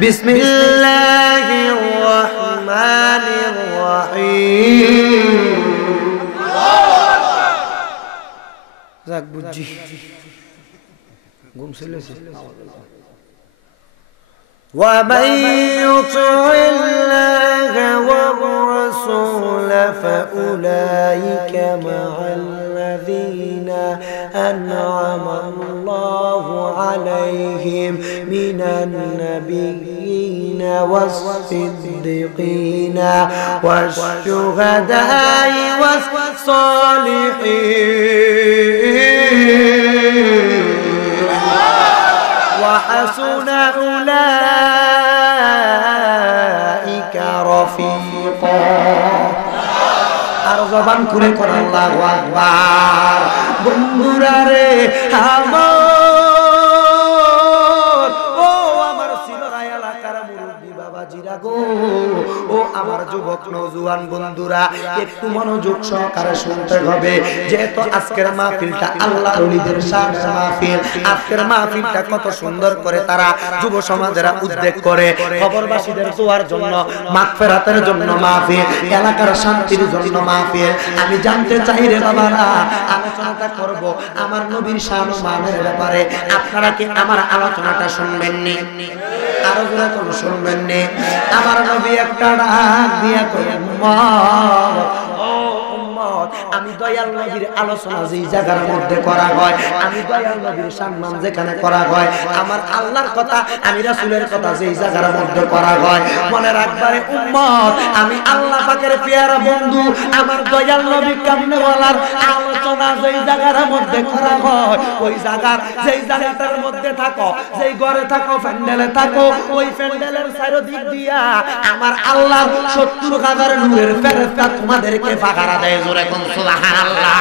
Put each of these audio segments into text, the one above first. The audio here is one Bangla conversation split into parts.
বিসমিল্লাহির রহমানির রহিম। যাক বুঝছি, ঘুম চলেছে। ومن يطع الله والرسول فأولئك مع الذين أنعم الله عليهم من النبيين والصديقين والشهداء والصالحين وحسن أولئك رفيقا। আর জবান খুলে কোন আল্লাহু আকবার। বন্ধুরা রে আমার, ও আমার সিলগায় এলাকার মুরব্বি বাবাজিরা গো, ও আমার যুবক নওজোয়ান বন্ধুরা, একটু মনোযোগ সহকারে শুনতে হবে। যেহেতু আজকের মাহফিলটা আল্লাহর ওলিদের শানের মাহফিল, আজকের মাহফিলটা কত সুন্দর করে তারা যুব সমাজেরা উদ্যোগ করে খবরবাসীদের দোয়ার জন্য, মাগফিরাতের জন্য মাহফিল, এলাকার শান্তির জন্য মাহফিল। আমি জানতে চাই রে বাবারা, আলোচনাটা করব আমার নবীর শান ও মানের ব্যাপারে। আপনারা কি আমার আলোচনাটা শুনবেন নি? আরো জোরে কোন শুনবেন নি? আমার নবী একটা ডাক দিয়া কই, আমি দয়াল নবীর আলোচনা যেই জায়গার মধ্যে করা হয়, আমি দয়াল নবীর সম্মান যেখানে করা হয়, আমার আল্লাহর কথা, আমি রাসূলের কথা যেই জায়গার মধ্যে করা হয়, মনে রাখবারে উম্মত, আমি আল্লাহ পাকের পেয়ারা বন্ধু আমার দয়াল নবী কামনেওয়ালার আলোচনা যেই জায়গার মধ্যে করা হয়, ওই জায়গার যেই জায়গাটার মধ্যে থাকো, যেই ঘরে থাকো, প্যান্ডেলে থাকো, ওই প্যান্ডেলের চারিদিক দিয়া আমার আল্লাহর ৭০,০০০ নূরের ফেরেশতা তোমাদেরকে পাহারা দেয়। জোরে কোন সুবহানাল্লাহ।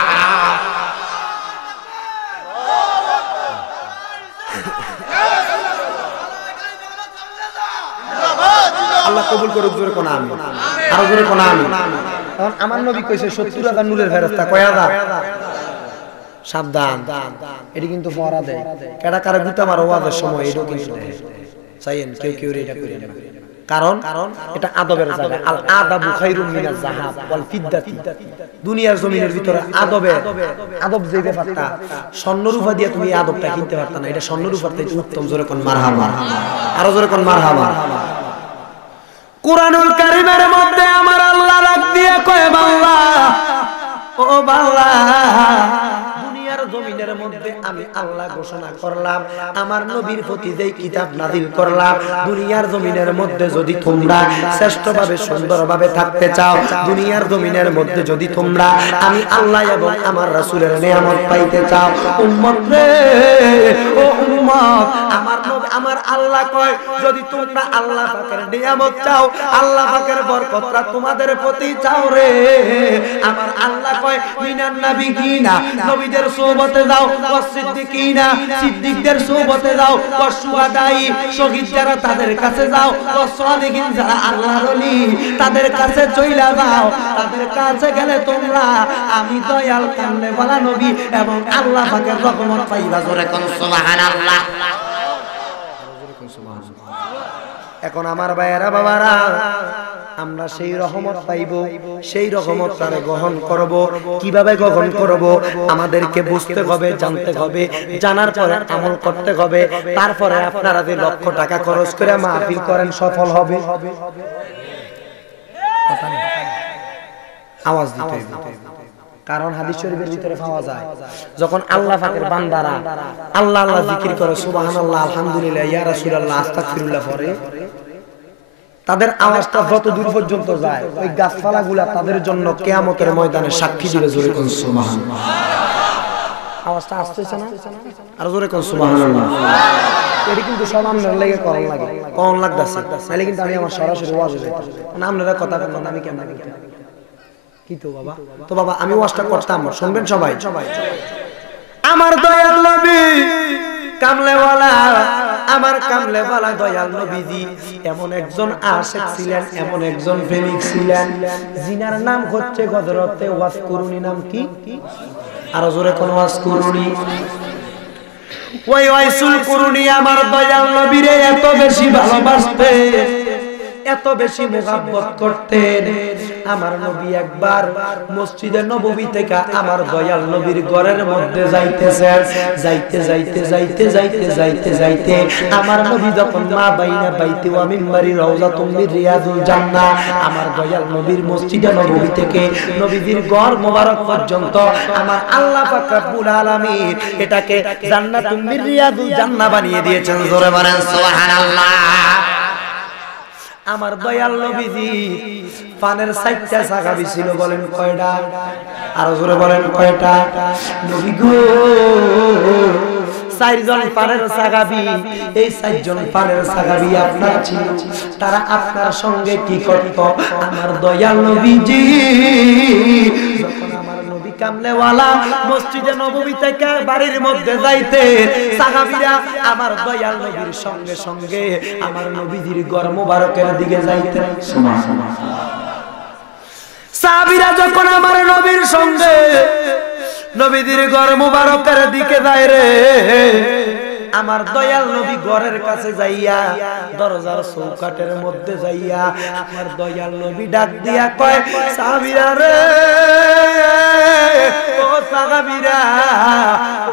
আল্লাহ কবুল করুক। জোরে কোন আমিন। আরো জোরে কোন আমিন। কারণ আমার নবী কইছে ৭০,০০০ নূরের ফেরেশতা কয় হাজার। সাবধান, এটি কিন্তু ফরা দেয়। কেডা কারে গুতা মারো ওয়াজের সময় এটাও কিন্তু দেয়। চাইেন কেউ কেউ এটা করে না, কারণ এটা আদবের জায়গা। আল আদাবু খায়রুম মিনাজ যাহাব ওয়াল ফিদ্দাতি। দুনিয়ার জমিনের ভিতরে আদব যে ব্যাপারটা, স্বর্ণরূপা দিয়ে তুমি এই আদবটা কিনতে পারতা না, এটা স্বর্ণরূপার থেকে উত্তম। জোরে কোন মারহাবা। আরো জোরে কোন মারহাবা। কুরআনুল কারীমের মধ্যে আমার আল্লাহ ডাক দিয়ে কয়, বান্দা ও বান্দা, জমিনের মধ্যে আমি আল্লাহ ঘোষণা করলাম, আমার নবীর প্রতি যেই কিতাব নাযিল করলাম, দুনিয়ার জমিনের মধ্যে যদি তোমরা শ্রেষ্ঠভাবে সুন্দরভাবে থাকতে চাও, দুনিয়ার জমিনের মধ্যে যদি তোমরা আমি আল্লাহ এবং আমার রাসূলের নিয়ামত পাইতে চাও, উম্মত রে ও উম্মত, আমার আল্লাহ কয়, যদি তোমরা আল্লাহ পাকের নিয়ামত চাও, আল্লাহ পাকের বরকতটা তোমাদের প্রতি চাও রে, আমার আল্লাহ কয় মিনান নাবিয়িনা, নবীদের সোহবতে যাও, ওয়াসিদ্দিকিনা, সিদ্দিকদের সোহবতে যাও, ওয়াশুহাদাই, শহীদ যারা তাদের কাছে যাও, ওয়াসালিহিন যারা আল্লাহর ওলি তাদের কাছে চইলা যাও। তাদের কাছে গেলে তোমরা আমি দয়াল কামনেওয়ালা নবী এবং আল্লাহ পাকের রহমত পাইবা। জোরে কোন সুবহানাল্লাহ। এখন আমার ভাইয়েরা বাবারা, আমরা সেই রহমত পাইব, সেই রহমত তারে গ্রহণ করব। কিভাবে গ্রহণ করব? আমাদেরকে বুঝতে হবে, জানতে হবে, জানার পরে আমল করতে হবে। তারপরে আপনারা যে লক্ষ টাকা খরচ করে মাহফিল করেন সফল হবে। আওয়াজ দিতে হবে, কারণ হাদিস শরীফের ভিতরে পাওয়া যায়, যখন আল্লাহ পাকের বান্দারা আল্লাহ আল্লাহ জিকির করে, সুবহানাল্লাহ, আলহামদুলিল্লাহ, ইয়া রাসূলুল্লাহ, আস্তাগফিরুল্লাহ পড়ে, তাদের আওয়াজটা যত দূর পর্যন্ত যায়, ওই গাছপালাগুলা তাদের জন্য কিয়ামতের ময়দানে সাক্ষী দিবে। জোরে কোন সুবহানাল্লাহ। আওয়াজটা আসতেছে না? আর জোরে কোন সুবহানাল্লাহ। এটি কিন্তু সমানের লেগে করণ লাগে, কোন লাগতাছে, নালে কিন্তু আমি আমার সরাসরি ওয়াজে যাইতাম না। আপনারা কথা বলেন, আমি কেমন বলতে কি তো বাবা? তো বাবা আমি ওয়াজটা করতাম, শুনবেন সবাই। আমার দয়াল নবী কামলেওয়ালা, আমার কামলেওয়ালা দয়াল নবীজি এমন একজন আশিক ছিলেন, এমন একজন প্রেমিক ছিলেন, জিনার নাম হচ্ছে হযরতে ওয়াসকুরুনি। নাম কি? আরো জোরে কোন ওয়াসকুরুনি। ওই ওয়াইসুল কুরুনি আমার দয়াল নবীরে এত বেশি ভালোবাসতেন, এত বেশি মুহাব্বত করতেন। আমার নবী একবার মসজিদে নববী থেকে আমার দয়াল নবীর ঘরের মধ্যে যাইতেছেন, যাইতে যাইতে যাইতে যাইতে যাইতে যাইতে আমার নবী যখন মা বাইনা বাইতে ওয়া মিম্বারি রাউযাতুম মির রিয়াদুল জান্নাহ, আমার দয়াল নবীর মসজিদে নববী থেকে নবীর ঘর মোবারক পর্যন্ত আমার আল্লাহ পাক রব্বুল আলামিন এটাকে জান্নাতুম মির রিয়াদুল জান্নাহ বানিয়ে দিয়েছেন। জোরে বলেন সুবহানাল্লাহ। আমার দয়াল নবীজি পানের 4টা সাহাবী ছিল, বলেন কয়টা? আর জোরে বলেন কয়টা? নবী গো 4 জন পানের সাহাবী, এই 4 জন পানের সাহাবী আপনার ছিল। তারা আপনার সঙ্গে কি করত? আমার দয়াল নবীজি যখন আমার নবী কামলেওয়ালা মসজিদে নববী থেকে বাড়ির মধ্যে যাইতে, সাহাবীরা আমার দয়াল নবীর সঙ্গে সঙ্গে আমার নবীজির ঘর মোবারকের দিকে যাইতেন। সুবহানাল্লাহ। সাহাবীরা যখন আমার নবীর সঙ্গে নবীজির ঘর মোবারকের দিকে যায় রে, আমার দয়াল নবী ঘরের কাছে যাইয়া দরজার চৌকাঠের মধ্যে যাইয়া আমার দয়াল নবী ডাক দিয়া কয়, সাহাবীরা রে, ও সাহাবীরা,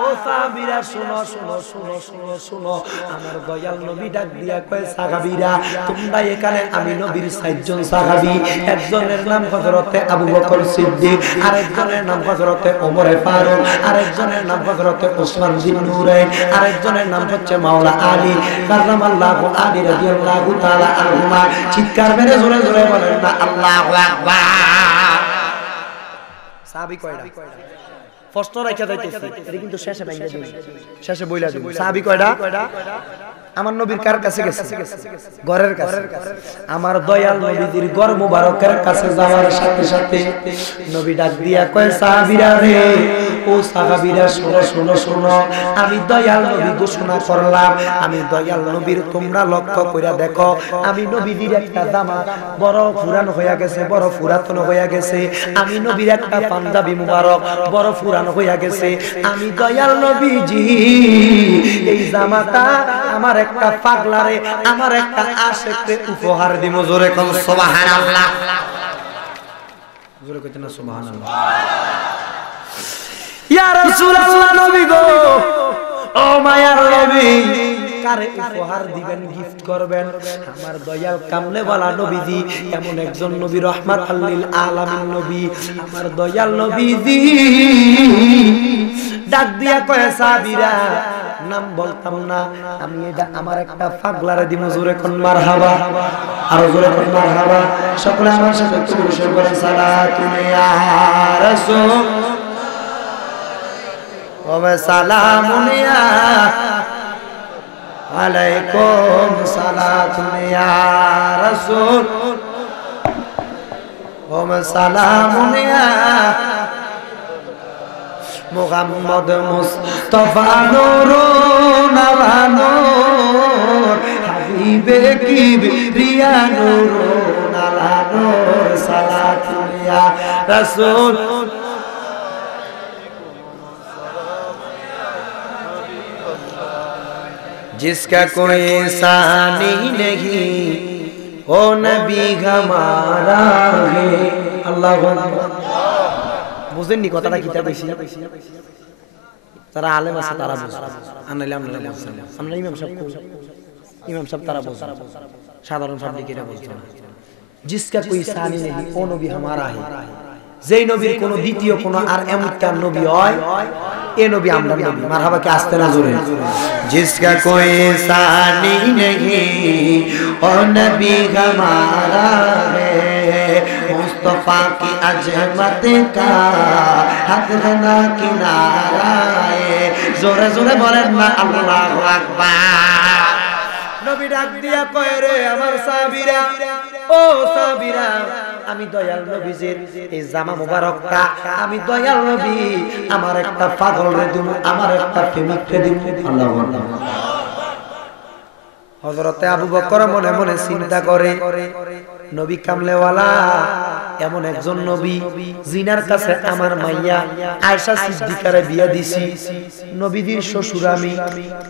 ও সাহাবীরা শুনো শুনো শুনো শুনো শুনো। আমার দয়াল নবী ডাক দিয়া কয়, সাহাবীরা তোমরা এখানে, আমি নবীর 4 জন সাহাবী, একজনের নাম হযরতে আবু বকর সিদ্দিক, আরেকজনের নাম হযরতে ওমর ফারুক, আরেকজনের নাম হযরতে ওসমান বিন নুরাইন, আরেকজনের নাম হচ্ছে মাওলা আলী কাররামাল্লাহু আলী রাদিয়াল্লাহু তাআলা আনহুমা। চিৎকার মেরে জোরে জোরে বলেন না আল্লাহু আকবার। সাহাবী কয়টা? প্রশ্ন রাখা যাইতেছে, এটা কিন্তু শেষে বাইন্দা দিই, শেষে বইলা দিই। সাহাবী কয়টা? আমার নবীর কার কাছে গেছে? ঘরের কাছে। আমার দয়াল নবীর ঘর মোবারকের কাছে যাওয়ার সাথে সাথে নবী ডাক দিয়া কয়, সাহাবীরা রে, ও সাহাবীরা শুনো শুনো শুনো, আমি দয়াল নবী ঘোষণা করলাম, আমি দয়াল নবীর, তোমরা লক্ষ্য কইরা দেখো, আমি নবীর একটা জামা বড় পুরান হইয়া গেছে, বড় পুরাতন হইয়া গেছে। আমি নবীর একটা পাঞ্জাবি মুবারক বড় পুরান হইয়া গেছে। আমি দয়াল নবীজি এই জামাটা আমার একটা পাগলারে, আমার একটা আশিককে উপহার দিব। জোরে কোন সুবহানাল্লাহ। জোরে কইতে না সুবহানাল্লাহ। ইয়া রাসূলুল্লাহ, নবী গো, ও মায়ার নবী, কারে উপহার দিবেন, গিফট করবেন? আমার দয়াল কামলেওয়ালা নবীজি এমন একজন নবী, রাহমাতুল লিল আলামিন নবী, আমার দয়াল নবীজি ডাক দিয়া কয়, সাহাবীরা নাম বলতাম না, আমি এটা আমার একটা পাগলারে দিব। জোরে কোন মারহাবা, আর জোরে কোন মারহাবা। সকলে আমার সাথে একটু বসে বলেন, সালাতু ইয়া রাসূল ওয়া সালামুন ইয়া আলাইকুম, সালাতু ইয়া রাসূল ওয়া সালামুন ইয়া মুহাম্মদ মুস্তাফা নূরুন আলা নূর, হাবিবে কিবরিয়া নূরুন আলা নূর, সালাতু ইয়া রাসূল। जिसका कोई सानी नहीं ओ नबी हमारा है। अल्लाह বুঝেননি কথাটা কি? বেশি তারা আলেম আছে, তারা বুঝে, আমরা ইমাম সাহেব তারা বুঝে, সাধারণ পাবলিকেরা বুঝে না। जिसका कोई सानी नहीं ओ नबी हमारा है, যেই নবীর কোন দ্বিতীয় কোন আর এমনটা নবী হয়, এই নবী আমরা নবী। মারহাবা কে আসতে না জোরে। जिसका कोई सानी नहीं ओ नबी हमारा है, मुस्तफा की अजमत का हद ना किनारा है। जोरे जोरे बोलें ना अल्लाहु আকবার। নবী ডাক দিয়া কয়, রে আমার সাহাবীরা, ও সাহাবীরা, আমি দয়াল নবীজির এই জামা মুবারকটা আমি দয়াল নবী আমার একটা পাগল রে দিব, আমার একটা প্রেমিক রে দিব। আল্লাহু আকবার। হযরতে আবু বকর মনে মনে চিন্তা করে, নবী কামলেওয়ালা এমন একজন নবী জিনার কাছে আমার মাইয়া আয়েশা সিদ্দিকারে বিয়ে দিছি। নবীজির শ্বশুর আমি,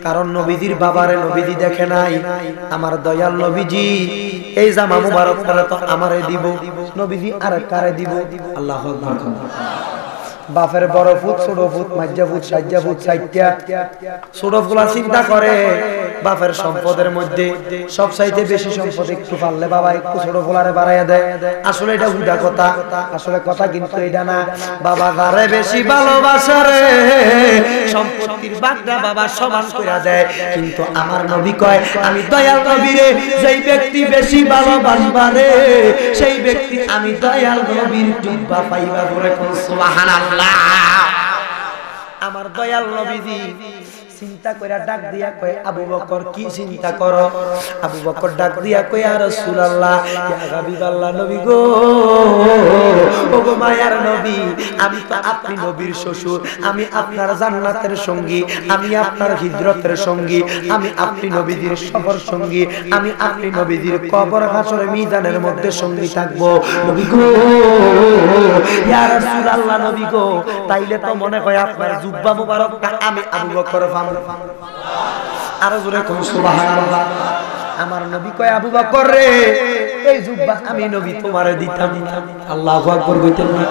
কারণ নবীজির বাবারে নবীজি দেখে নাই। আমার দয়াল নবীজি এই জামা মুবারক পরে তো আমারে দিব, নবীজি আর কারে দিব? আল্লাহু আকবার। বাপের বড় ফুট, ছোট ফুট, মাজ্জা ফুট, সাজ্জা ফুট, সাইট্টা ছোট ফুলা চিন্তা করে বাপের সম্পদের মধ্যে সবচাইতে বেশি সম্পদ একটু পারলে বাবা একটু ছোট ফুলারে বাড়াইয়া দেয়। আসলে এটা হুদা কথা, আসলে কথা কিন্তু এটা না। বাবা যারে বেশি ভালোবাসে রে সম্পত্তির ভাগটা বাবা সমান কইরা দেয়। কিন্তু আমার নবী কয় আমি দয়াল নবীরে যেই ব্যক্তি বেশি ভালোবাসবা রে সেই ব্যক্তি আমি দয়াল নবীর জুব্বা পাইবা বলে কোন সুবহানাল্লাহ। আমার দয়াল নবীজি চিন্তা কইরা ডাক দিয়া কয় আবু বকর কি চিন্তা করো? আবু বকর ডাক দিয়া কয় ইয়া রাসূলুল্লাহ, ইয়া হাবিবাল্লাহ, নবী গো, ও গো মায়ার নবী, আমি তো আপনি নবীর শ্বশুর, আমি আপনার জান্নাতের সঙ্গী, আমি আপনার হিজরতের সঙ্গী, আমি আপনি নবীজির সফর সঙ্গী, আমি আপনি নবীজির কবর হাসরের মিজানের মধ্যে সঙ্গী থাকবো। নবী গো, ইয়া রাসূলুল্লাহ, নবী গো, তাইলে তো মনে হয় আপনার জুব্বা মুবারকটা আমি আবু বকর পাবো। আরো জোরে কোন সুবহানাল্লাহ। আমার নবী কয় আবু বকর রে এই জুব্বা আমি নবী তোমারে দিতাম। আল্লাহু আকবার কইতেন না?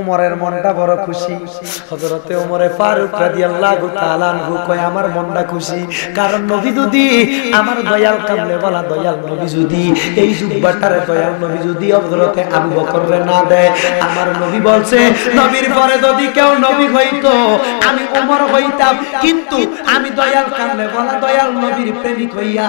উমরের মনটা বড় খুশি। হযরতে উমরে ফারুক রাদিয়াল্লাহু তাআলা আনহু কয় আমার মনটা খুশি, কারণ নবী যদি আমার দয়াল কামলে বলা দয়াল নবী যদি এই জুব্বাটারে দয়াল নবী যদি হযরতে আবু বকররে না দেয়, আমার নবী বলছে নবীর পরে যদি কেউ নবী হইতো আমি উমর হইতাম, কিন্তু আমি দয়াল কামলে বলা দয়াল নবীর প্রেমিক হইয়া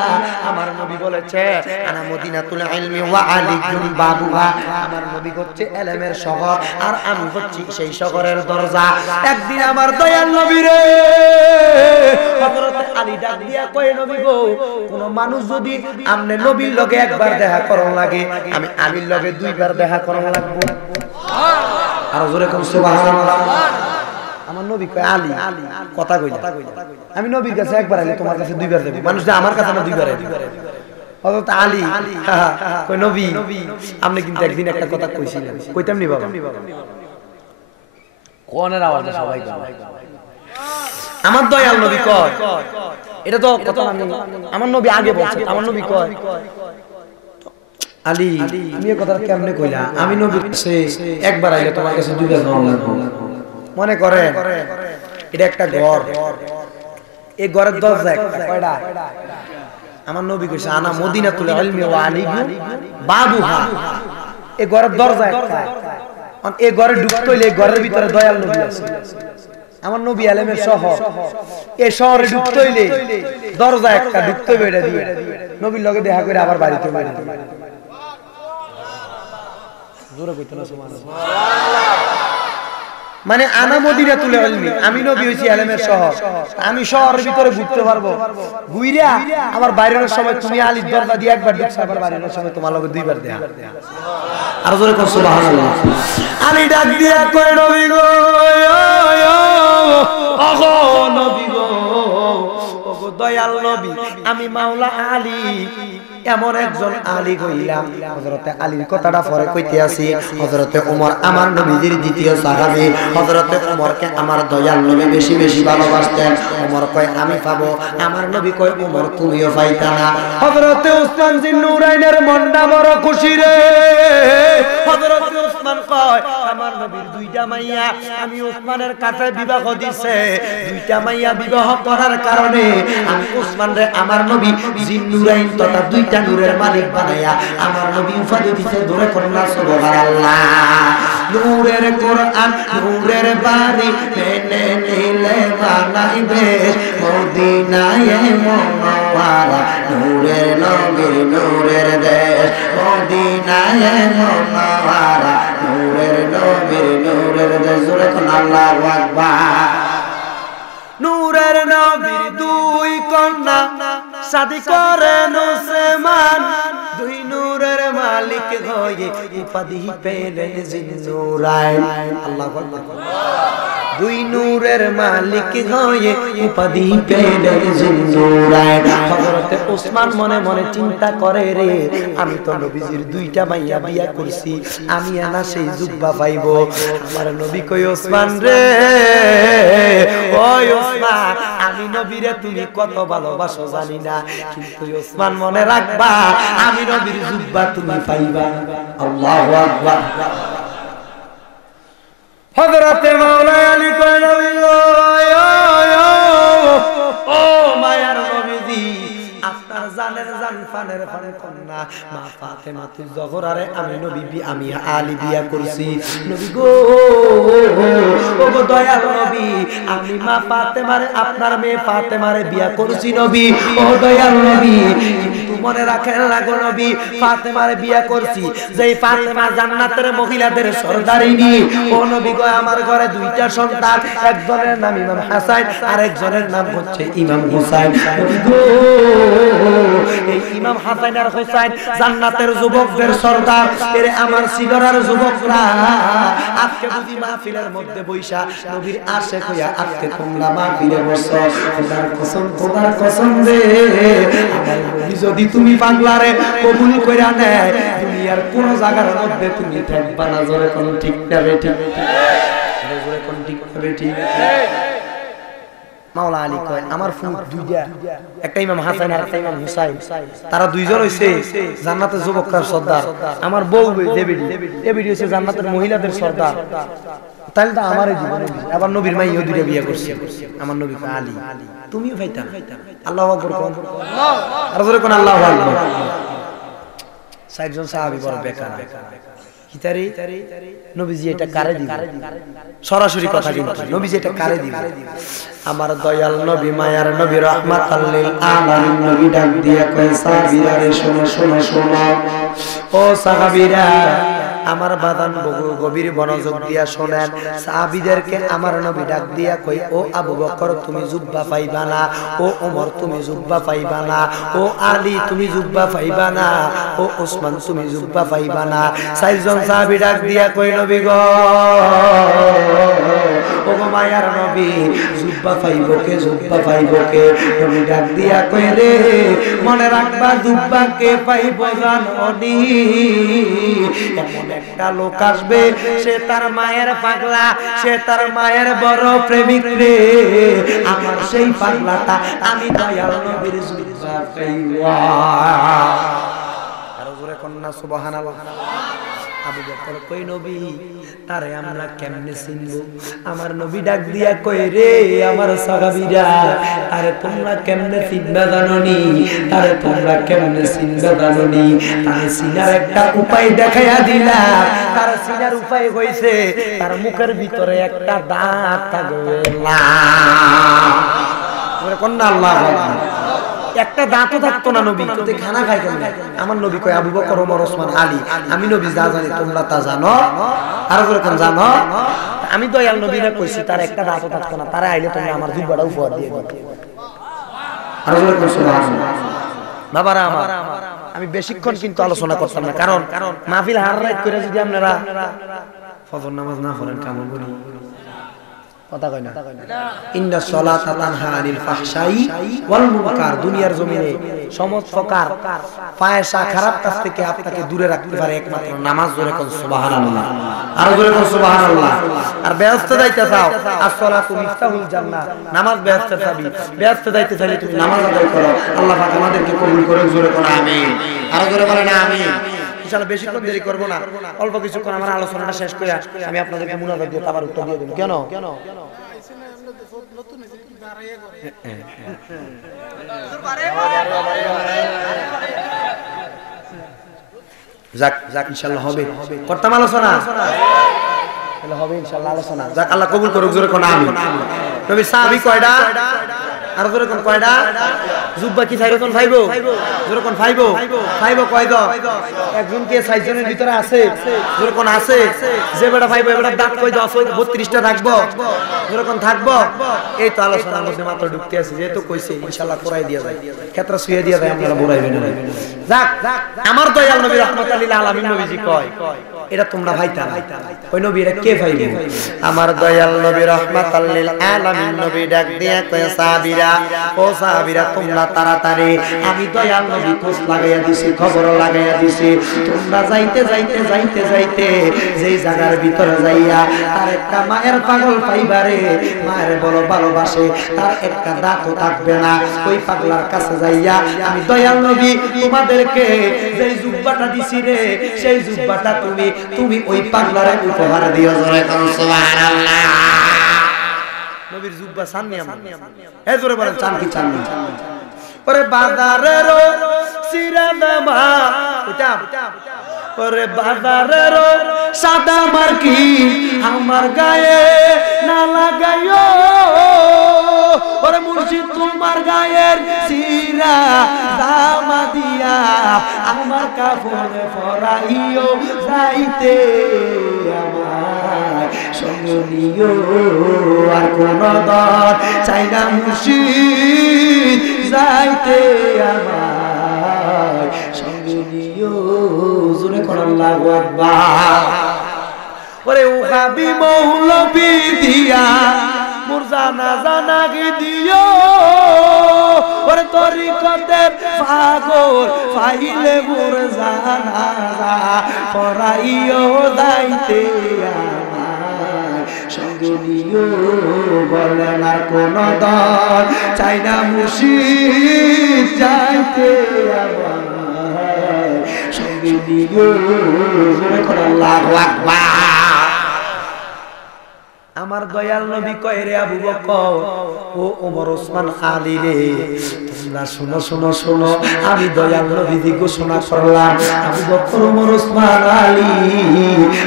আমার নবী বলেছে আনা মদিনাতুল ইলমি ওয়া আলিকুম বাবুহা, আমার নবী হচ্ছে ইলমের শহর আর আমি হচ্ছি সেই শহরের দরজা। একদিন আমার দয়াল নবী রে হযরত আলী ডাক দিয়া কয় নবী গো, কোন মানুষ যদি আমনে নবীর লগে একবার দেখা করন লাগে আমি আলীর লগে দুইবার দেখা করন লাগবো। আর জোরে কোন সুবহানাল্লাহ। আমার নবী কয় আলী কথা কইলা, আমি নবীর কাছে একবার আইলে তোমার কাছে দুইবার দেব, মানুষ যে আমার কাছে না দুইবার আইবে। হযরত আলী কয় নবী আপনি কিন্তু একদিন একটা কথা কইছিলেন। কইতাম নি বাবা? কোনের আওয়াজে সবাই কয় আমার দয়াল নবী কয়, এটা তো কথা আমি আমার নবী আগে বলছে। আমার নবী কয় আলী তুমি এই কথা কেমনে কইলা? আমি নবীর কাছে একবার আইলে তোমার কাছে দুইবার যাওয়া লাগবে। মনে করে এটা একটা ঘর, এই ঘরের দরজা একটা কয়টা? আমার নবী কইছে আনা মদিনাতুল ইলমি ওয়া আলিকুম বাবুহা, এই ঘরের দরজা একটা। এই ঘরে ঢুকতে হইলে ঘরের ভিতরে দয়াল নবী আছে। আমার নবী ইলমের শহর, এই শহরে ঢুকতে হইলে দরজা একটা, ঢুকতে হবে এটা দিয়ে নবীর লগে দেখা করে আবার বাড়িতে বাড়িতে। জোরে কইতে না সুবহানাল্লাহ। মানে আনা মদিনাতুল ইলমি, আমি নবী হইছি ইলমের শহর, আমি শহরের ভিতরে ঘুরতে পারবো, ঘুইরা আবার বাইরের সময় তুমি আলীর দরজা দিয়ে একবার ঢুকছ, আবার বাইরের সময় তোমার লগে দুইবার দেখা। আর জোরে কোন সুবহানাল্লাহ। আলী ডাক দিয়া কয় নবী গো, ওগো নবী গো, ওগো দয়াল নবী, আমি মাওলা আলী এমন একজন আলী হইলাম। হযরতে আলীর কথাটা পরে কইতে আছি। হযরতে ওমর আমার নবীজির দ্বিতীয় সাহাবী, হযরতে ওমরকে আমার দয়াল নবী বেশি বেশি ভালোবাসতেন। ওমর কয় আমি পাবো, আমার নবী কয় ওমর তুমিও পাইতা না। হযরতে উসমান জিন্নুরাইনের মনটা বড় খুশি রে। হযরতে উসমান কয় আমার নবীর দুইটা মাইয়া আমি উসমানের কাছে বিবাহ দিছে, দুইটা মাইয়া বিবাহ করার কারণে আমি উসমান রে আমার নবী জিন্নুরাইন তথা দুইটা নূরের মালিক বানায়া আমার নবী উপাধি দিতে। ধরে করনা সুবহানাল্লাহ। নূরের কোরআন নূরের বাড়ি মেনে নিলে বানাইবে মদিনায়ে মুনাওয়ারা, নূরের নবী নূরের দেশ মদিনায়ে মুনাওয়ারা, নূরের নবী নূরের দেশ। জোরে কোন আল্লাহু আকবার। নূরের নবীর দুই কন্যা শাদী করেন উসমান, দুই নূরের মালিক হয়ে উপাধি পেলেন জিন্নুরাইন। আল্লাহু আকবার। দুই নূরের মালিক হয়ে উপাধি পেলেন জিন্নুরাইন। হযরতে ওসমান মনে মনে চিন্তা করে, রে আমি তো নবীজির দুইটা মাইয়া বিয়া করছি, আমি না সেই জুব্বা পাইবো। আমার নবী কই, ওসমান রে, ওই ওসমান, আমি নবীরে তুমি কত ভালোবাসো জানি না, কিন্তু ওসমান মনে রাখবা, আমি নবীর জুব্বা তুমি পাইবা। আল্লাহু আকবার। হযরতে মাওলানা আলী কই, নবী গো, ও মায়ার নবীজি, আপনার জানের জান ফানের ফানে কন্যা মা ফাতেমা তুজ জোহরারে আমি নবী আমি আলী বিয়া করছি। নবী গো, ও গো দয়াল নবী, আমি মা ফাতেমারে আপনার মেয়ে ফাতেমারে বিয়া করছি নবী। ও দয়াল নবী, কিন্তু মনে রাখেন না গো নবী, ফাতেমারে বিয়া করছি যেই ফাতেমা জান্নাতের মহিলাদের সরদারিনী। ও নবী গো, আমার ঘরে দুইটা সন্তান, একজনের নাম ইমাম হাসান আর একজনের নাম হচ্ছে ইমাম হুসাইন। নবী গো, এই ইমাম হাসান আর হুসাইন জান্নাতের যুবকদের সরদার, এর আমার সিগরার যুবকরা আজকে বুঝি মাহফিলের মধ্যে বৈশা নবীর আশিক হইয়া আজকে তোমরা মাহফিলে বসছো। খোদার কসম, খোদার কসম রে, আমার নবী যদি তুমি পাগলারে কবুল কইরা নেয়, দুনিয়ার কোন জায়গার মধ্যে তুমি থাকবা না। জোরে কোন ঠিক না রে? ঠিক, জোরে কোন ঠিক না রে? ঠিক। মাওলা আলী কয়, আমার ফুট দুইটা, একটা ইমাম হাসান আর একটা ইমাম হুসাইন, তারা দুইজন হইছে জান্নাতের যুবকদের সর্দার। আমার বউ দেবিডি, দেবিডি হইছে জান্নাতের মহিলাদের সর্দার। তাইলে তো আমারই জীবন। আবার নবীর মাইও দুইটা বিয়ে করছে। আমার নবী কয়, আলী তুমিও ভাইতা। আল্লাহু আকবার কোন, আর জোরে কোন আল্লাহু আকবার। সাইজন সাহাবী বড় বেকার, কিতারি নবীজি এটা কারে দিবেন? সরাসরি কথা কিন্তু, নবীজি এটা কারে দিবেন? আমার দয়াল নবী, মায়ার নবী, রাহমাতাল লিল আলামিন নবী ডাক দিয়া কয়, সাহাবীরা রে শোনো শোনো শোনো, ও সাহাবীরা, আমার বাদান গভীর মনোযোগ দিয়া শোনেন। সাহাবীদেরকে আমার নবী ডাক দিয়া কই, ও আবু বকর তুমি জুব্বা পাইবা না, ও ওমর তুমি জুব্বা পাইবা না, ও আলী তুমি জুব্বা পাইবা না, ও ওসমান তুমি জুব্বা পাইবা না। চারজন সাহাবী ডাক দিয়া কই, নবী গো, ও গো মায়ার নবী, জুব্বা পাইবো কে, জুব্বা পাইবো কে? নবী ডাক দিয়া কই, রে মনে রাখবা, জুব্বা কে পাইবো জানোনি? এমন একটা লোক আসবে, সে তার মায়ের পাগলা, সে তার মায়ের বড় প্রেমিক রে, আমার সেই পাগলাটা আমি দয়াল নবীর জুব্বা পাইবা। আর জোরে কন্না সুবহানাল্লাহ। আবু বকর কই, নবী তারে আমরা কেমনে চিনবো? আমার নবী ডাক দিয়া কই, রে আমার সাহাবীরা, আরে তোমরা কেমনে চিনবা জানোনি? তারে তোমরা কেমনে চিনবা জানোনি? তারে চিনার একটা উপায় দেখাইয়া দিলা। তার চিনার উপায় হইছে, তার মুখের ভিতরে একটা দাঁত থাকবে না। ওরে কোন আল্লাহু আকবার। একটা দাঁতও থাকতো না নবী, কিন্তু খানা খাইতেন না। আমার নবী কয়, আবু বকর, ওমর, ওসমান, আলী, আমি নবী যা জানি তোমরা তা জানো। আর কোন জানো? আমি দয়াল নবীরা কইছি তার একটা দাঁতও থাকতো না, তারা আইলে তোমরা আমার জুব্বাটা উপহার দিয়ে দিতে। আর কোন সুবহানাল্লাহ। বাবারা আমার, আমি বেশিক্ষণ কিন্তু আলোচনা করতাম না, কারণ মাহফিল হার রাত করে যদি আপনারা ফজর নামাজ না পড়েন কেমন বলি কথা কয় না? ইন্না সলাতা তানহা আনিল ফাহশাই ওয়াল মুনকার, দুনিয়ার জমিনে সমস্ত প্রকার ফায়সা খারাপ কাজ থেকে আপনাকে দূরে রাখতে পারে একমাত্র নামাজ। জোরে কোন সুবহানাল্লাহ। আর জোরে কোন সুবহানাল্লাহ। আর ব্যস্ত যাইতে চাও, as-সালাতু মিফতাহুল জান্নাহ, নামাজ ব্যস্ত চাবি। ব্যস্ত যাইতে চাইলে তুমি নামাজ আদায় করো, আল্লাহ পাক আমাদেরকে কবুল করে। জোরে কোন আমিন। আর জোরে বলেন আমিন। ইনশাআল্লাহ বেশিক্ষণ দেরি করব না, অল্প কিছুক্ষণ আমার আলোচনাটা শেষ করে আমি আপনাদেরকে মুনাজাত দিয়ে তাবার উত্তর দিয়ে দেব। কেন? যাক যাক ইনশাআল্লাহ হবে। করতাম আলোচনা, তাহলে হবে ইনশাআল্লাহ আলোচনা। যাক আল্লাহ কবুল করুক। জোরে কোন আমিন। নবী সাহাবী কয়টা? আর জোরে কোন কয়টা? জুব্বা কি চাইরজন ভাইবো? জোরে কোন ভাইবো? ভাইবো কয়জন? একজন কে চারজনের ভিতরে আছে? জোরে কোন আছে? যে বেটা ভাইবো এবারে দাঁত কয়জন আছে? 32টা থাকবো? জোরে কোন থাকবো? এই তো আলোচনার মধ্যে মাত্র ঢুকতে আছে, যেহেতু কইছে ইনশাআল্লাহ কোরাই দিয়া যায়, ক্ষেত্রে শুয়ে দিয়া যায়, আপনারা বড়াইবেন না। যাক আমার দয়াল নবী রাহমাতুল লিল আলামিন নবীজি কয়, এটা তোমরা ভাইতা না ওই নবী এটা কে ভাইবে আমার দয়াল নবী রাহমাতাল লিল আলামিন নবী ডাক দিয়া কয় সাহাবীরা ও সাহাবীরা তোমরা তাড়াতাড়ি আমি দয়াল নবী খোঁজ লাগাইয়া দিছি খবর লাগাইয়া দিছি তোমরা যাইতে যাইতে যাইতে যাইতে যেই জায়গার ভিতরে যাইয়া আর একটা মায়ের পাগল পাইবারে মায়ের বড় ভালোবাসে তার একটা দাঁতও থাকবে না ওই পাগলার কাছে যাইয়া আমি দয়াল নবী তোমাদেরকে যেই জুব্বাটা দিছি রে সেই জুব্বাটা তুমি ওই পাগলারে উপহার দিও জোরে কোন সুবহানাল্লাহ নবীর জুব্বা চাননি আমরা এ জোরে বলেন চান কি চান না ওরে বাজারের সিরাদামা ওটা ওরে বাজারের সাদা মার্কি আমার গায়ে না লাগাইও ওরে মুর্শিদ তোমার গায়ের সিরা দামা দিয়া আমার কাপড়ে পরাইও যাইতে আমার সঙ্গে নিও আর কোন দর চাই না মুর্শিদ যাইতে আমার সঙ্গে নিও জোরে কোন আল্লাহু আকবার ওরে উহাবি মৌলবি দিয়া মুরজানা জানাগি দিও ওরে তরিকতের পাগল পাইলে মুরজানা পরাইও যাইতে আমার সঙ্গে নিও বলেন আর কোন দল চাই না মুর্শিদ যাইতে আমার সঙ্গে নিও জোরে করে আল্লাহু আকবার আমার দয়াল নবী কয় রে আবু বকর ও ওমর ওসমান আলী রে তোমরা শুনো শুনো শুনো আমি দয়াল নবী দি ঘোষণা করলাম আবু বকর ওমর ওসমান আলী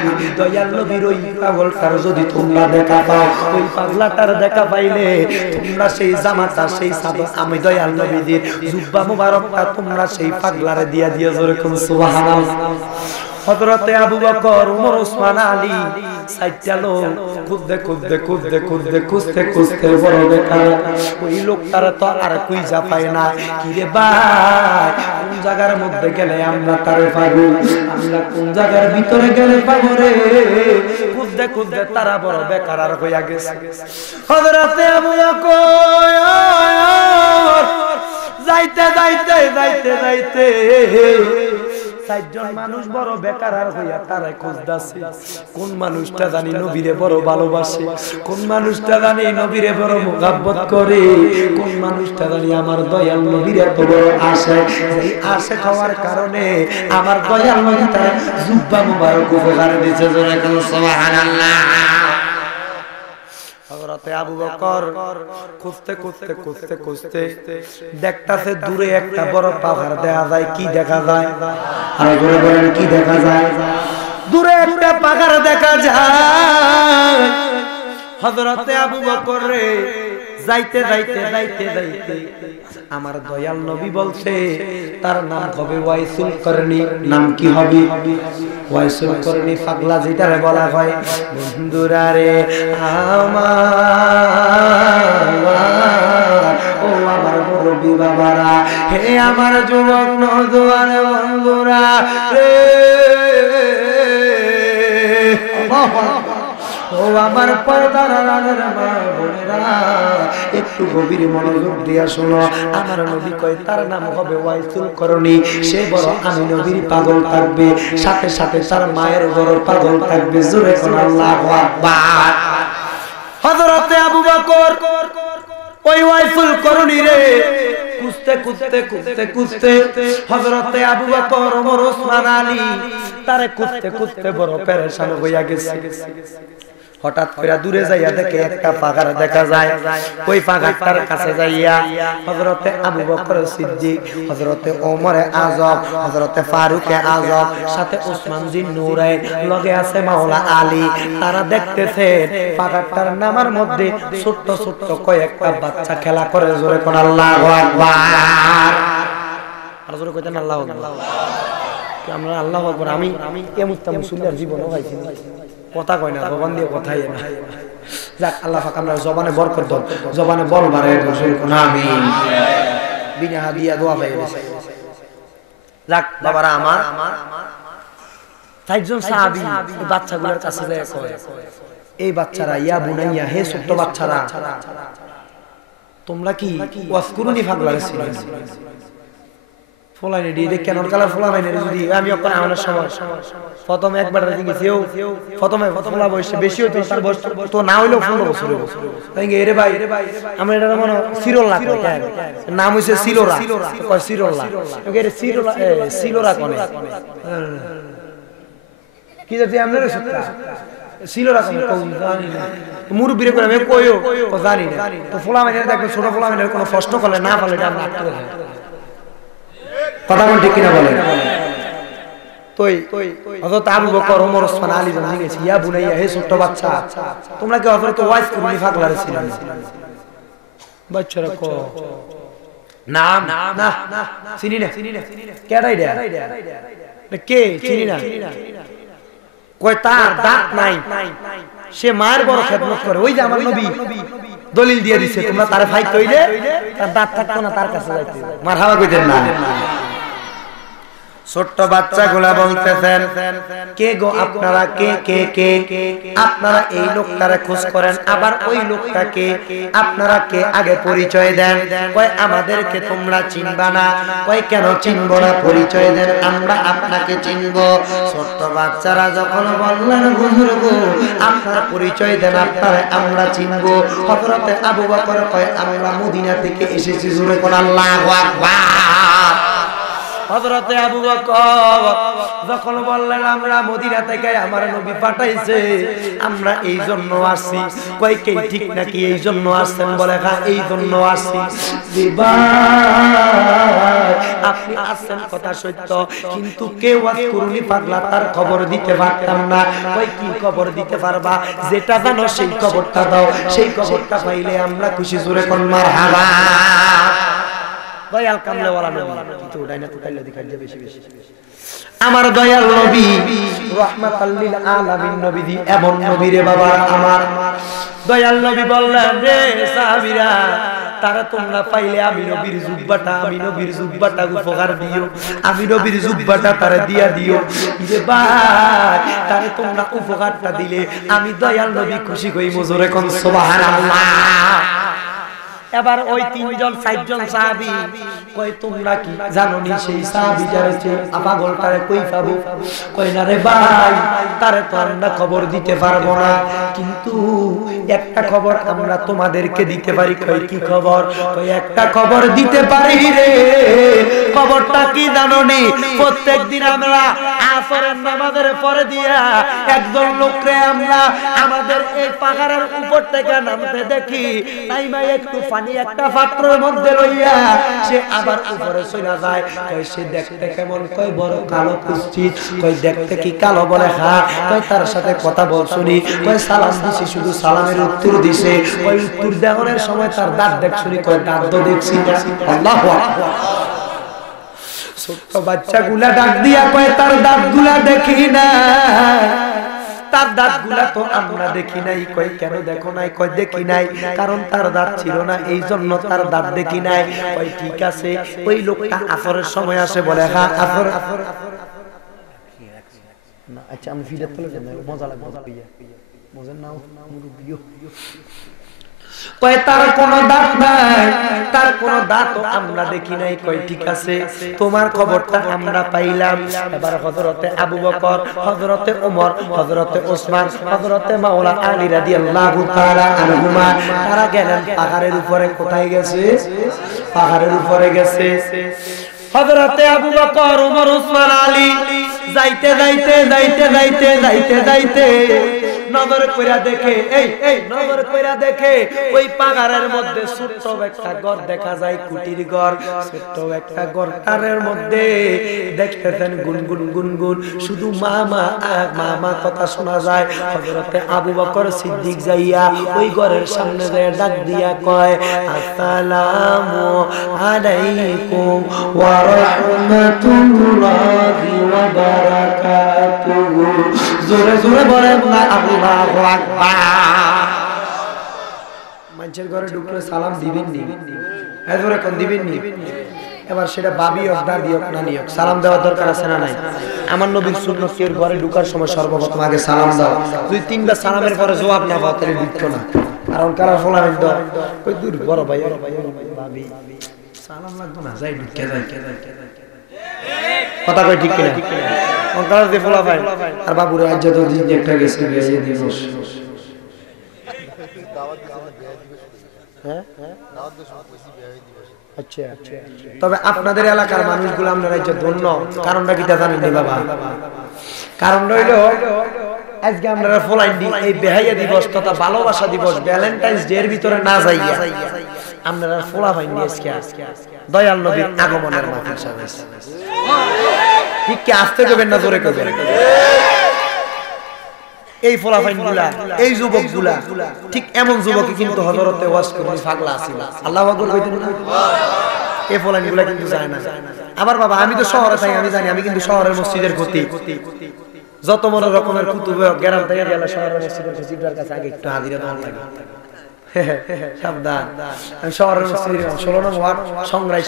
আমি দয়াল নবীর ওই পাগলটার যদি তোমরা দেখা পাও ওই পাগলাটার দেখা পাইলে তোমরা সেই জামাটা সেই সাদা আমি দয়াল নবীর জুব্বা মুবারকটা তোমরা সেই পাগলারে দিয়া দিয়া জোরে কোন সুবহানাল্লাহ হযরতে আবু বকর ওমর ওসমান আলী সাইডটা লোক খুঁজতে খুঁজতে খুঁজতে খুঁজতে খুঁজতে খুঁজতে বড় বেকার ওই লোকটারা তো আর কুইজা পায় না কিরে ভাই কোন জায়গার মধ্যে গেলে আমরা তারে পাবো আমরা কোন জায়গার ভিতরে গেলে পাবো রে খুঁজতে খুঁজতে তারা বড় বেকার আর হইয়া গেছে হযরতে আবু বকর যাইতে যাইতে যাইতে যাইতে চারজন মানুষ বড় বেকার আর হইয়া তারাই খুঁজতাছে কোন মানুষটা জানি নবীরে বড় ভালোবাসে কোন মানুষটা জানি নবীরে বড় মুহাব্বত করে কোন মানুষটা জানি আমার দয়াল নবীরে এত বড় আশা এই আশা খাওয়ার কারণে আমার দয়াল নবী তার জুব্বা মুবারক উপহার দিয়েছে জোরে কোন সুবহানাল্লাহ হযরতে আবু বকর খুঁজতে খুঁজতে খুঁজতে খুঁজতে দেখতাছে দূরে একটা বড় পাহাড় দেখা যায় কি দেখা যায় আর জোরে বলেন কি দেখা যায় দূরে একটা পাহাড় দেখা যায় হযরতে আবু বকর রে যাইতে যাইতে যাইতে যাইতে আমার দয়াল নবী বলছে তার নাম হবে ওয়াইসুল করনি নাম কি হবে ওয়াইসুল করনি পাগলা যেটারে বলা হয় বন্ধুরা রে আমার ও আমার মুরব্বি বাবারা হে আমার যুবক নওজোয়ান বন্ধুরা রে ও আমার পর্দার আড়ালের মা বোনেরা একটু গভীর মনোযোগ দিয়া শোনো আমার নবী কয় তার নাম হবে ওয়াইসুল করনি সে বড় আমি নবীর পাগল থাকবে সাথে সাথে তার মায়ের বড় পাগল থাকবে জোরে কোন আল্লাহু আকবার হযরতে আবু বকর ওই ওয়াইসুল করনি রে খুঁজতে খুঁজতে খুঁজতে খুঁজতে হযরতে আবু বকর ওমর ওসমান আলী তারে খুঁজতে খুঁজতে বড় পেরেশান হইয়া গেছে হঠাৎ করে দূরে যাইয়া দেখে একটা পাহাড় দেখা যায় ওই পাহাড়টার কাছে যাইয়া হযরতে আবু বকর সিদ্দিক হযরতে ওমরে আযম হযরতে ফারুকে আযম সাথে ওসমান জিন নূরাইন লগে আছে মাওলা আলী তারা দেখতেছে পাহাড়টার নামার মধ্যে ছোট ছোট কয়েকটা বাচ্চা খেলা করে জোরে কোন আল্লাহু আকবার আর জোরে কইতেন আল্লাহু আকবার আমরা আল্লাহু আকবার আমি কেমত মুসলিমের জীবনও হইছি কথা কয় না জবান দিয়ে কথাই না যাক আল্লাহ পাক আমরা জবানে বরকত দাও জবানে বল বাড়ায় রসুল কোন আমিন বিনা হাদিয়া দোয়া পাই যাক বাবারা আমার চারজন সাহাবী এই বাচ্চাগুলোর কাছে যায় কয়, এই বাচ্চারা, ইয়া বুনাইয়া, হে ছোট্ট বাচ্চারা, তোমরা কি ওয়াজকুরুনি পাগলারে ছিল ফলাইনে দিয়ে কেন কালার ফলাইনে যদি আমি ওখানে আমার সময় প্রথমে একবার গেছি প্রথমে ফলা বয়সে বেশি হইতো, তার বয়স তো না হইলেও 15 বছর তাই এরে ভাই আমরা এটা মনে সিরোলা নাম হইছে সিলোরা, কয় সিরোলা, এর সিরোলা সিলোরা কোনে কি জাতি আমরা সত্তা সিলোরা কোনে জানি না, মুরব্বিরে করে আমি কইও জানি না। তো ফলা মানে দেখো ছোট ফলা মানে কোনো প্রশ্ন করলে না পারলে এটা আমরা আটকে দেয়, কথা বল ঠিক কিনা বলেন। তোই হযরত আবু বকর, ওমর, ওসমান, আলী জন জিজ্ঞেস, ইয়া বুনাইয়া, হে ছোট বাচ্চা, তোমরা কি হযরত ওয়াইস কুরনি পাগলারে ছিলেন? বাচ্চারা কো নাম না চিনি না, কেডাই দে কে চিনি না, কয় তার দাঁত নাই, সে মায়ের বড় খেদমত করে, ওই যে আমার নবী দলিল দিয়ে দিছে তোমরা তারে ফাইট কইলে তার দাঁত থাকতো না, তার কাছে যাইতে মারহাবা কইতেন না। ছোট্ট বাচ্চাগুলা বলতেছেন, কে গো আপনারা, কে আপনারা এই লোকটারে খোঁজ করেন, আবার ওই লোকটাকে আপনারা কে আগে পরিচয় দেন। কয় আমাদেরকে তোমরা চিনবা না। কয় কেন চিনব না, পরিচয় দেন, আমরা আপনাকে চিনব। ছোট্ট বাচ্চারা যখন বললেন, হুজুর গো আপনারা পরিচয় দেন, আপনারা আমরা চিনব। হযরতে আবু বকর কয় আমরা মদিনা থেকে এসেছি, জোরে কোন আল্লাহু আকবার। হযরতে আবু বকর যখন বললেন আমরা মদিনা থেকে আমার নবী পাঠাইছে, আমরা এই জন্য আসছি। কয় কে ঠিক নাকি এই জন্য আসছেন? বলে হ্যাঁ এই জন্য আসছি। আপনি আসছেন কথা সত্য, কিন্তু কে ওয়াজকুরুনি পাগলা তার খবর দিতে পারতাম না। কয় কি খবর দিতে পারবা? যেটা জানো সেই খবরটা দাও, সেই খবরটা পাইলে আমরা খুশি। জোরে কোন মারহাবা। দয়াল কামলেওয়ালা নবী, কিন্তু ডাইনা তো কাইলে দেখাই যাবে বেশি বেশি। আমার দয়াল নবী রাহমাতাল লিল আলামিন নবী দি এমন নবী রে বাবা আমার। দয়াল নবী বললেন, রে সাহাবীরা, তারা তোমরা পাইলে আমি নবীর জুব্বাটা উপহার দিও, আমি নবীর জুব্বাটা তারা দিয়া দিও। যে ভাই তারে তোমরা উপহারটা দিলে আমি দয়াল নবী খুশি হইব। জোরে কোন সুবহানাল্লাহ। এবার ওই তিনজন চারজন সাহাবী কই তোমরা কি জানো নি সেই সাহাবী যারে পাগলটারে কই পাবো? কই না রে ভাই, তারে তো আমরা খবর দিতে পারবো না, কিন্তু একটা খবর আমরা তোমাদেরকে দিতে পারি। কই কি খবর? কই একটা খবর দিতে পারি রে। খবরটা কি জানো নি? প্রত্যেকদিন আমরা আসরের নামাজের পরে দিয়া একজন লোকরে আমরা আমাদের এই পাহাড়ের উপর থেকে নামতে দেখি, তাই ভাই একটু পানি একটা পাত্রের মধ্যে লইয়া সে আবার উপরে চলে যায়। কই সে দেখতে কেমন? কই বড় কালো কুষ্ঠিত। কই দেখতে কি কালো? বলে হ্যাঁ। কই তার সাথে কথা বলছুনি? কই সালাম দিছি, শুধু সালামের উত্তর দিছে। কই উত্তর দেওয়ার সময় তার দাঁত দেখছুনি? কই দাঁত তো দেখছি না। আল্লাহু আকবার। ছোট বাচ্চাগুলা ডাক দিয়া কয় তার দাঁতগুলা দেখি না, তার দাঁতগুলা তো আমরা দেখি নাই। কই কেন দেখো নাই? কই দেখি নাই কারণ তার দাঁত ছিল না, এই জন্য তার দাঁত দেখি নাই। কই ঠিক আছে। ওই লোকটা আসরের সময় আসে, বলে হ্যাঁ আসর। না আচ্ছা আমি ফিরে চলে যাব, মজা লাগবে, মজা নাও মুরব্বিও। কয় তার কোনো দাঁত নাই, তার কোনো দাঁতও আমরা দেখি নাই। কই ঠিক আছে, তোমার খবরটা আমরা পাইলাম। এবার হযরতে আবু বকর, হযরতে ওমর, হযরতে ওসমান, হযরতে মাওলা আলী রাদিয়াল্লাহু তাআলা আনহুমা তারা গেলেন পাহাড়ের উপরে। কোথায় গেছে? পাহাড়ের উপরে গেছে। হযরতে আবু বকর, ওমর, ওসমান, আলী যাইতে যাইতে যাইতে যাইতে যাইতে যাইতে নজর কইরা দেখে, এই নজর কইরা দেখে ওই পাহাড়ের মধ্যে ছোট্ট একটা ঘর দেখা যায়, কুটির ঘর। ছোট্ট একটা ঘরটার মধ্যে দেখতেছেন গুনগুন গুনগুন শুধু মামা মামা কথা শোনা যায়। হযরতে আবু বকর সিদ্দিক যাইয়া ওই ঘরের সামনে যায় ডাক দিয়া কয়, আসসালামু আলাইকুম ওয়া রাহমাতুল্লাহি ওয়া বারাকাতুহু। জোরে জোরে বলেন না আল্লাহু আকবার। মানুষের ঘরে ঢুকলে সালাম দিবেন নি? এজরে কোন দিবেন নি? এবার সেটা বাবি হোক দাদি হোক নানি হোক সালাম দেওয়ার দরকার আছে না নাই? আমার নবীর সুন্নাত কেউ ঘরে ঢোকার সময় সর্বপ্রথম আগে সালাম দাও। দুই তিনবার সালামের পরে জবাব না পাও তাহলে ঢুকতো না। কারণ কারা ফলাবেন তো কই দূর বড় ভাই ভাবি সালাম লাগতো না, যাই ঢুকে যাই কথা কই ঠিক কিনা? অঙ্কার দিয়ে ফলা ভাই আর বাবুর আজ যত দিন একটা গেছে বিয়ে দিবস। হ্যাঁ আচ্ছা, তবে আপনাদের এলাকার মানুষগুলো আপনারা যে ধন্য, কারণটা কি তা জানেন নি বাবা? কারণটা হইলো আজকে আপনারা ফলাইন দি এই বেহাইয়া দিবস তথা ভালোবাসা দিবস ভ্যালেন্টাইন্স ডে এর ভিতরে না যাইয়া আপনারা ফোলা পাইন নি আজকে দয়াল নবীর আগমনের মাহফিল সাজাইছে। ঠিক কি আসতে যাবেন না জোরে কইবেন? এই ফলাফাইন গুলা এই যুবক গুলা ঠিক এমন যুবকই কিন্তু হযরতে ওয়াজ করে পাগলা আছিল। আল্লাহু আকবার কইতেন না? এই ফলাফাইন গুলা কিন্তু যায় না। আবার বাবা আমি তো শহরে থাকি, আমি জানি, আমি কিন্তু শহরের মসজিদের ক্ষতি যত মনে রকমের কুতুবে গ্রাম থেকে গেলে শহরের মসজিদের ক্ষতিটার কাছে আগে একটু হাজিরা দেওয়া লাগে। সাবধান, আমি শহরের মসজিদের 16 নং ওয়ার্ড সংগ্রাই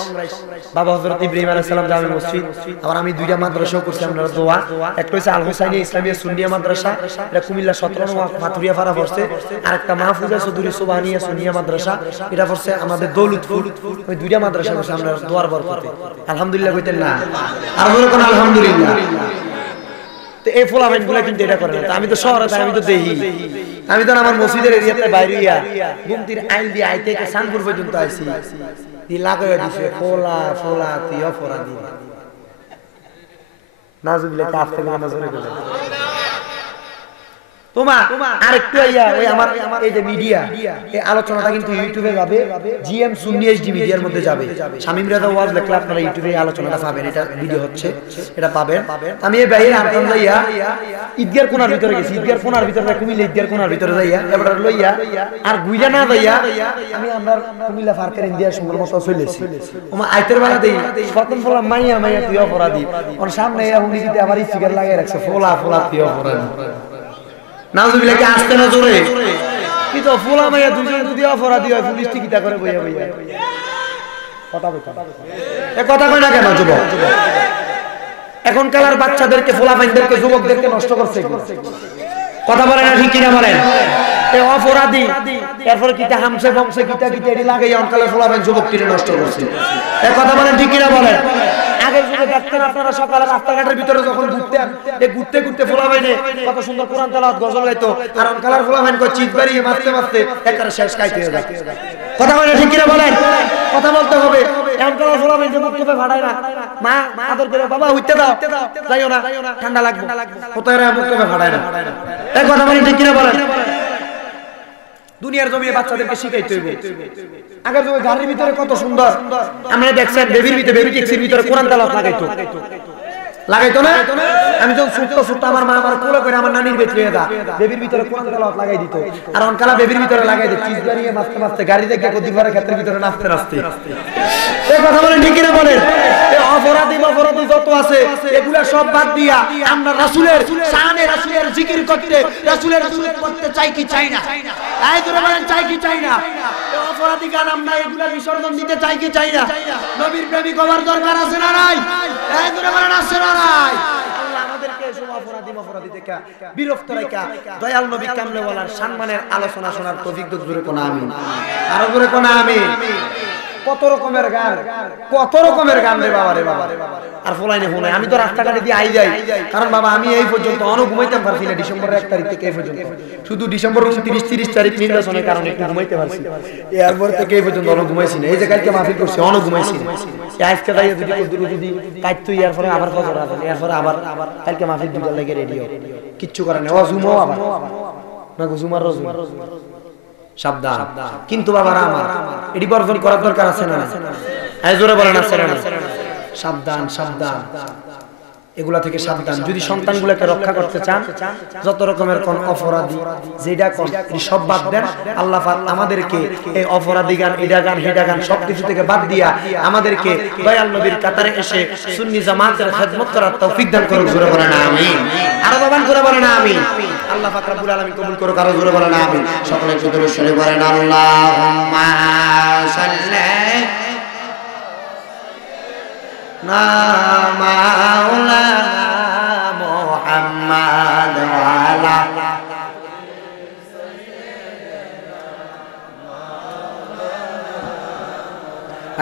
বাবা হযরত ইব্রাহিম আলাইহিস সালাম জামে মসজিদ। আবার আমি দুইটা মাদ্রাসা করছি আমরা দোয়া, একটা হইছে আল হুসাইনি ইসলামিয়া সুন্নিয়া মাদ্রাসা, এটা কুমিল্লা 17 নং ওয়ার্ড মাতুরিয়া পাড়া পড়ছে, আর একটা মাহফুজা চৌধুরী সুবহানিয়া সুন্নিয়া মাদ্রাসা, এটা পড়ছে আমাদের দৌলতপুর। ওই দুইটা মাদ্রাসা করছে আমরা দোয়ার বরকতে। আলহামদুলিল্লাহ কইতেন না? আর বলে কোন আলহামদুলিল্লাহ। তো এই ফলাফাইন গুলা কিন্তু এটা করে না। আমি তো শহরে থাকি, আমি তো দেখি, আমি তো আমার মসজিদের এরিয়াতে বাইরে গুমতির আইল দিয়ে আইতে সানপুর পর্যন্ত আইছি, দি লাগাইয়া দিছে ফোলা ফোলা তুই অপরাধী নাজুবিল্লাহ আসতে গেলে নজরে গেলে তোমা আরেকটু আইয়া ওই আমার এই যে মিডিয়া এই আলোচনাটা কিন্তু ইউটিউবে যাবে, জিএম সুন্নি এইচডি মিডিয়ার মধ্যে যাবে। শামীম রেজা ওয়াজ লিখলে আপনারা ইউটিউবে এই আলোচনাটা পাবেন, এটা ভিডিও হচ্ছে, এটা পাবেন। আমি এই বাইরে আনতাম যাইয়া ঈদগার কোণার ভিতরে গেছি, ঈদগার কোণার ভিতরে কুমিল্লা ঈদগার কোণার ভিতরে যাইয়া এবার লইয়া আর গুইলা না যাইয়া আমি আমরা কুমিল্লা ফারকের ইন্ডিয়ার সঙ্গে মতো চলেছি। ওমা আইতের বেলা দেই ফতন ফোলা মাইয়া মাইয়া তুই অপরাধী, ওর সামনে হুন্ডি দিতে আমার স্টিকার লাগিয়ে রাখছে ফোলা ফোলা তুই অপরাধী। নাউজুবিল্লাহ কি আসতে না জোরে? কি তো ফোলা মাইয়া দুজন যদি অপরাধী হয় পুলিশ টিকিটা করে বইয়া বইয়া কথা বলতে এ কথা কই না কেন যুবক? এখন কালার বাচ্চাদেরকে ফোলাফাইনদেরকে যুবকদেরকে নষ্ট করছে কথা বলে না ঠিক কিনা বলেন? এই অপরাধী এরপরে কিটা হামসে বংশে কিটা কিটা এডি লাগাইয়া অনকালের ফোলাফাইন যুবকটিরে নষ্ট করছে। এই কথা বলেন ঠিক কিনা বলেন? আগের যুগে দেখতেন আপনারা সকালে রাস্তাঘাটের ভিতরে যখন ঘুরতেন, এই ঘুরতে ঘুরতে ফোলাফাইনে কত সুন্দর কোরআন তেলাওয়াত গজল গাইতো, আর অনকালের ফোলাফাইন কই চিৎ বাড়িয়ে মারতে মারতে একেবারে শেষ কাইতে হয়ে যায়। কথা বলেন ঠিক কিনা বলেন? কথা বলতে হবে। অনকালের ফোলাফাইন যে মুখ থেকে ফাটায় না, মা আদর করে বাবা হইতে দাও, যাইও না ঠান্ডা লাগবে, কোথায় রে মুখ থেকে ফাটায় না। এই কথা বলেন ঠিক কিনা বলেন? দুনিয়ার জমিয়ে বাচ্চাদেরকে শিখাইতে হইবে। আগের যুগে গাড়ির ভিতরে কত সুন্দর আমরা দেখছেন, বেবির ভিতরে বেবি ট্যাক্সির ভিতরে কোরআন তেলাওয়াত লাগাইতো না? আমি যখন ছোট্ট আমার মা আমার কোলে করে আমার নানির বেতরে দা বেবির ভিতরে কোরআন তেলাওয়াত লাগাই দিত, আর অনকালা বেবির ভিতরে লাগাই দিত চিজ বানিয়ে মারতে মারতে গাড়ি দেখে কদিবার ক্ষেত্রের ভিতরে নাচতে নাচতে। এই কথা বলেন ঠিক কিনা বলেন? এই অপরাধী যত আছে এগুলা সব বাদ দিয়া আমরা রাসূলের শানে রাসূলের জিকির করতে, রাসূলের সুন্নাত করতে চাই কি চাই না? এই ধরে বলেন চাই কি চাই না? এই অপরাধী গান আমরা এগুলা বিসর্জন দিতে চাই কি চাই না? নবীর প্রেমিক হওয়ার দরকার আছে না নাই? এই ধরে বলেন আছে না নাই? আল্লাহ আমাদেরকে সব অপরাধী থেকে বিরক্ত রাখা দয়াল নবী কামলেওয়ালার সম্মানের আলোচনা শোনার তৌফিক দাও। জোরে কোন আমিন, আরো জোরে কোন আমিন। কত রকমের গান রে বাবা রে বাবা। আর ফলাইনে ফোনে আমি তো রাস্তাঘাটে দিয়ে আই যাই, কারণ বাবা আমি এই পর্যন্ত অনেক ঘুমাইতে পারছি না। ডিসেম্বরের 1 তারিখ থেকে এই পর্যন্ত, শুধু ডিসেম্বর 29-30 তারিখ নির্বাচনের কারণে একটু ঘুমাইতে পারছি, এরপর থেকে এই পর্যন্ত অনেক ঘুমাইছি না। এই যে কালকে মাহফিল করছি অনেক ঘুমাইছি না। আজকে তাই যদি কাটতো এরপরে আবার ফজর আজান, এরপরে আবার কালকে মাহফিল দুইটা লেগে রেডি হবে, কিচ্ছু করে না। অজুমও আবার না গুজুমার রজু সাবধান। কিন্তু বাবারা আমার এটি বর্জন করার দরকার আছে না? এই জোরে বলেন আছে না? সাবধান সাবধান, এগুলা থেকে সাবধান। যদি সন্তানগুলোকে রক্ষা করতে চান, যত রকমের কোন অপরাধী যেটা কোন সব বাদ দেন। আল্লাহ পাক আমাদেরকে এই অপরাধী গান, এটা গান, হেডা গান সবকিছু থেকে বাদ দিয়া আমাদেরকে দয়াল নবীর কাতারে এসে সুন্নি জামাতের খেদমত করার তৌফিক দান করুক। জোরে বলেন আমিন, আরো জবান করে বলেন আমিন। আল্লাহ পাক রব্বুল আলামিন কবুল করুক, আরো জোরে বলেন আমিন। সকলে একটু দরুদ শরীফ পড়েন। আল্লাহুম্মা সাল্লি না মাওলানা মুহাম্মদ ওয়ালা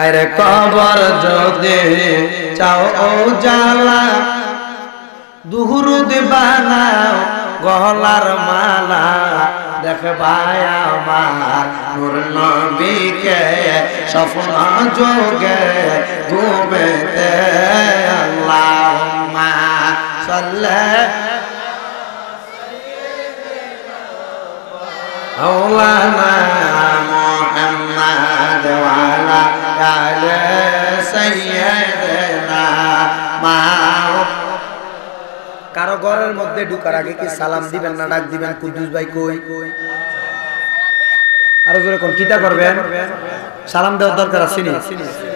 আরে কবর যদি চাও জালা দুহুরুদ বানাও গলার মালা দেখবাই আমার নূর নবীকে স্বপ্ন যোগে ঘুমেতে আল্লাহুম্মা সাল্লি মাওলানা মুহাম্মদ ওয়ালা আলি সাইয়্যিদিনা কারো ঘরের মধ্যে ঢুকার আগে কি সালাম দিবেন না ডাক দিবেন? কুদ্দুস ভাই কই? আরো জোরে কোন কিটা করবেন? সালাম দেওয়ার দরকার আছে নি?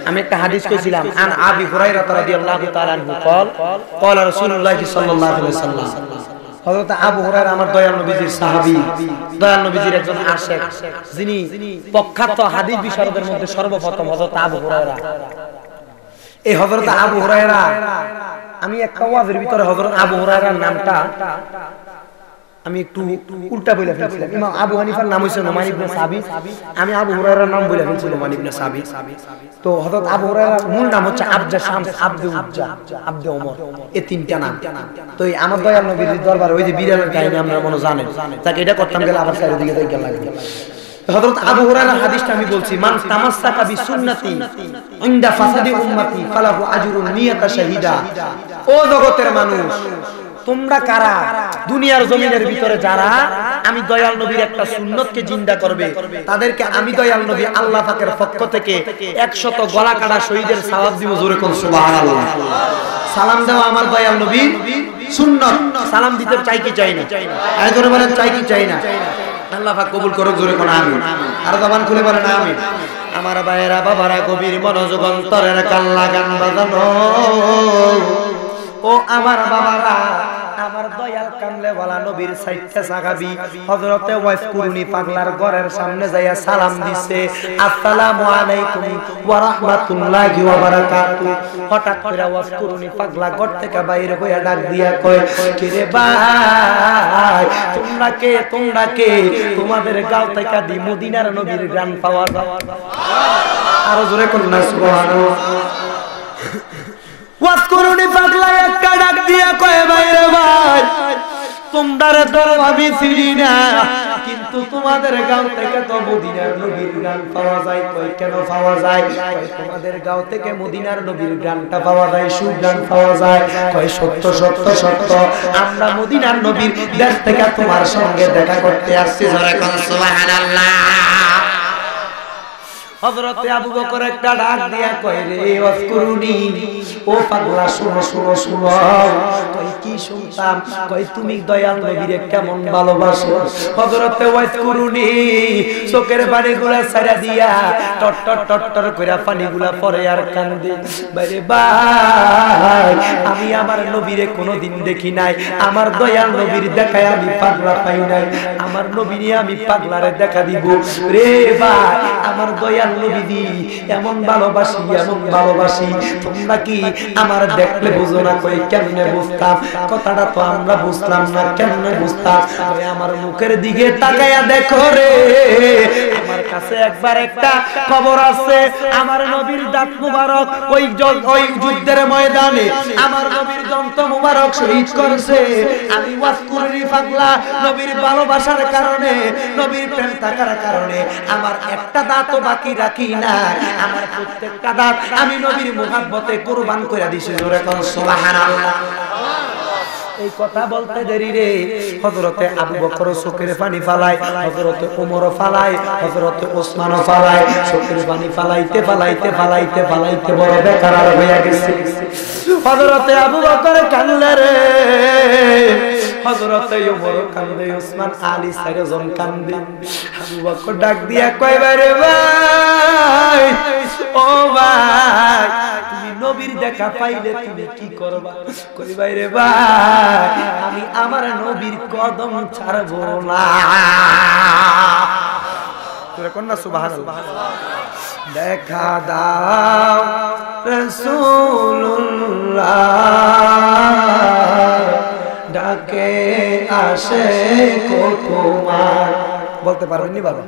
আমি একটা হাদিস কইছিলাম আন আবি হুরায়রা রাদিয়াল্লাহু তাআলা আনহু قال قال রাসূলুল্লাহ সাল্লাল্লাহু আলাইহি ওয়াসাল্লাম হযরত আবু হুরায়রা আমার দয়াল নবীজির সাহাবী, দয়াল নবীজির একজন আশিক, যিনি প্রখ্যাত হাদিস বিশারদের মধ্যে সর্বপ্রথম হযরত আবু হুরায়রা। এই হযরত আবু হুরায়রা আমি একটা ওয়াজের ভিতরে হযরত আবু হুরায়রার নামটা আমি একটু উল্টা বলে ফেলছিলাম। ইমাম আবু হানিফার নাম হইছে নোমান ইবনে সাবিত, আমি আবু হুরায়রার নাম বলে ফেলছি নোমান ইবনে সাবিত। তো হযরত আবু হুরায়রার মূল নাম হচ্ছে আবদে শামস, আবদে উজ্জা, আবদে ওমর, এই তিনটা নাম। তো এই আমার দয়াল নবীর দরবারে ওই যে বিড়ালের কাহিনী আমরা মনে জানেন, তাকে এটা করতাম গেলে আবার চারিদিকে দেখে লাগে। হযরত আবু হুরায়রার হাদিসটা আমি বলছি, মান তামাসসাকা বিসুন্নতি ইনদা ফাসাদি উম্মতি ফালাহু আজরুন নিয়াতা শাহিদা। ও জগতের মানুষ, তোমরা কারা দুনিয়ার জমিনের ভিতরে যারা আমি দয়াল নবীর একটা সুন্নতকে জিন্দা করবে, তাদেরকে আমি দয়াল নবী আল্লাহ পাকের পক্ষ থেকে 100 গলা কাটা শহীদের সওয়াব দিব। জোরে কোন সুবহানাল্লাহ। সালাম দেওয়া আমার দয়াল নবীর সুন্নত। সালাম দিতে চাই কি চাই না? আয় জোরে বলেন চাই কি চাই না? আল্লাহ পাক কবুল করুক। জোরে কোন আমিন। আর জবান খুলে বলেন আমিন। আমার ভাইয়েরা বাবারা গভীর মনোযোগ অন্তরের কান লাগান বাজানো। ও আমার বাবারা, আমার দয়াল কামলে ওয়ালা নবীর সাইয়্যিদ সাহাবী হযরতে ওয়াইস কুরুনি পাগলার ঘরের সামনে যাইয়া সালাম দিছে, আসসালামু আলাইকুম ওয়া রাহমাতুল্লাহি ওয়া বারাকাতু। হঠাৎ করে ওয়াইস কুরুনি পাগলা ঘর থেকে বাইরে হইয়া ডাক দিয়া কয়, কি রে ভাই, তোমরা কে? তোমরা কে? তোমাদের গাঁও থেকে দি মদিনার নবীর গান পাওয়া যায়। আরো জোরে কোন না সুবহানাল্লাহ। ওয়াজ করুনি পাগলা একটা ডাক দিয়া কয়, ভাই রে ভাই, তোমরা তো আমি চিনি না, কিন্তু তোমাদের গাঁও থেকে তো মদিনার নবীর গান পাওয়া যায়। কই কেন পাওয়া যায়? কই তোমাদের গাঁও থেকে মদিনার নবীর গানটা পাওয়া যায়, সুগান পাওয়া যায়। কই সত্য সত্য সত্য, আমরা মদিনার নবীর দেশ থেকে তোমার সঙ্গে দেখা করতে আসছি। জোরে কোন সুবহানাল্লাহ। হযরতে আবু বকর একটা ডাক দিয়া কয়, রে ওয়াজ করুনি, ও পাগলা শুনো শুনো শুনো। কই কি শুনতাম? কই তুমি দয়াল নবীরে কেমন ভালোবাসো। হযরতে ওয়াজ করুনি চোখের পানিগুলা ছাড়া দিয়া টট টট টট টট কইরা পানিগুলা পড়ে আর কান্দে, বাইরে ভাই, আমি আমার নবীরে কোনোদিন দেখি নাই, আমার দয়াল নবীর দেখায় আমি পাগলা পাই নাই, আমার নবী নিয়ে আমি পাগলারে দেখা দিব রে ভাই। আমার দয়াল নবী এমন ভালোবাসি, এমন ভালোবাসি, তোমরা কি আমার দেখলে বুঝো না? কই কেমনে বুঝতাম? কথাটা তো আমরা বুঝলাম না, কেমনে বুঝতাম? কই আমার মুখের দিকে তাকায়া দেখো রে, আমার কাছে একবার একটা খবর আছে, আমার নবীর দাঁত মুবারক ওই যুদ্ধের ময়দানে আমার নবীর দন্ত মুবারক শহীদ করেছে। আমি ওয়াজ করি পাগলা, নবীর ভালোবাসার কারণে, নবীর প্রেম থাকার কারণে আমার একটা দাঁতও বাকি রাখি না, আমার প্রত্যেকটা দাঁত আমি নবীর মুহাব্বতে কুরবান করে দিছি। জোরে কোন সুবহানাল্লাহ। এই কথা বলতে দেরি রে হযরতে আবু বকর চোখের পানি ফালায়, হযরতে ওমর ফালায়, হযরতে ওসমান ফালায়, চোখের পানি ফালাইতে ফালাইতে ফালাইতে ফালাইতে বড় বেকার হইয়া গেছে। হযরতে আবু বকর কান্দে রে, হযরতে ওমর কান্দে, ওসমান আলী চারজন কান্দে। আবু বকর ডাক দিয়া কয়, ভাই রে ভাই, ও ভাই, তুমি নবীর দেখা পাইলে তুমি কি করবা? কই ভাই রে ভাই, আমি আমার নবীর কদম ছাড়বো না। তোরা কোন না সুবহানাল্লাহ। দেখা দাও রাসূলুল্লাহ ডাকে আসে তোমার। বলতে পারবেন নি বাবা?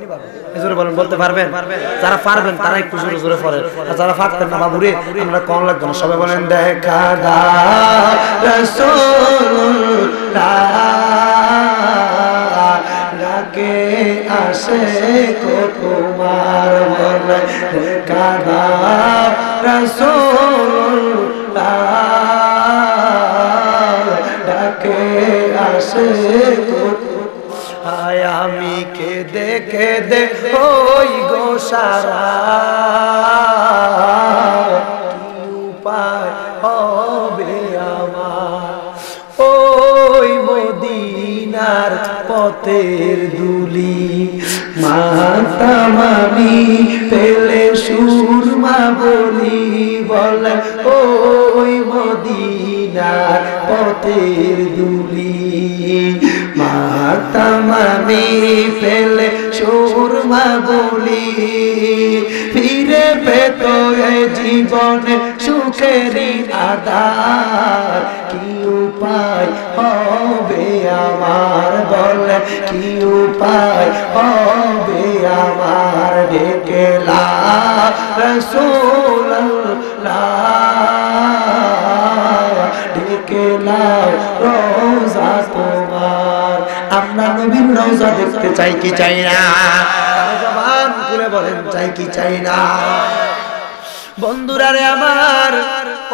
জোরে বলেন, বলতে পারবেন? যারা পারবেন তারা একটু জোরে জোরে পড়েন, আর যারা পারতেন না বাবুরে আমরা কম লাগবে না, সবাই বলেন দেখা দাও রাসূলুল্লাহ ডাকে আসে তোমার। বলে দেখা দাও রাসূলুল্লাহ ডাকে আসে আয় আমি কেঁদে কেঁদে ওই গো সারা, কি উপায় হবে আমার ওই মদিনার পথের ধুলি মাতাম আমি পেলে সুরমা বলি। বলে ওই মদিনার পথের ধুলি মাতাম আমি পেলে সুরমা বলি। ফিরে পেত এই জীবনে সুখেরই আধার, কি উপায় হবে আমার। বলে কি উপায় হবে আমার। ডেকেলা রাসূলুল্লাহ ডেকেলা রোজা তোমার। আমরা নবীর রওজা দেখতে চাই কি চাই না? জবান খুলে বলেন চাই কি চাই না? বন্ধুরা রে আমার,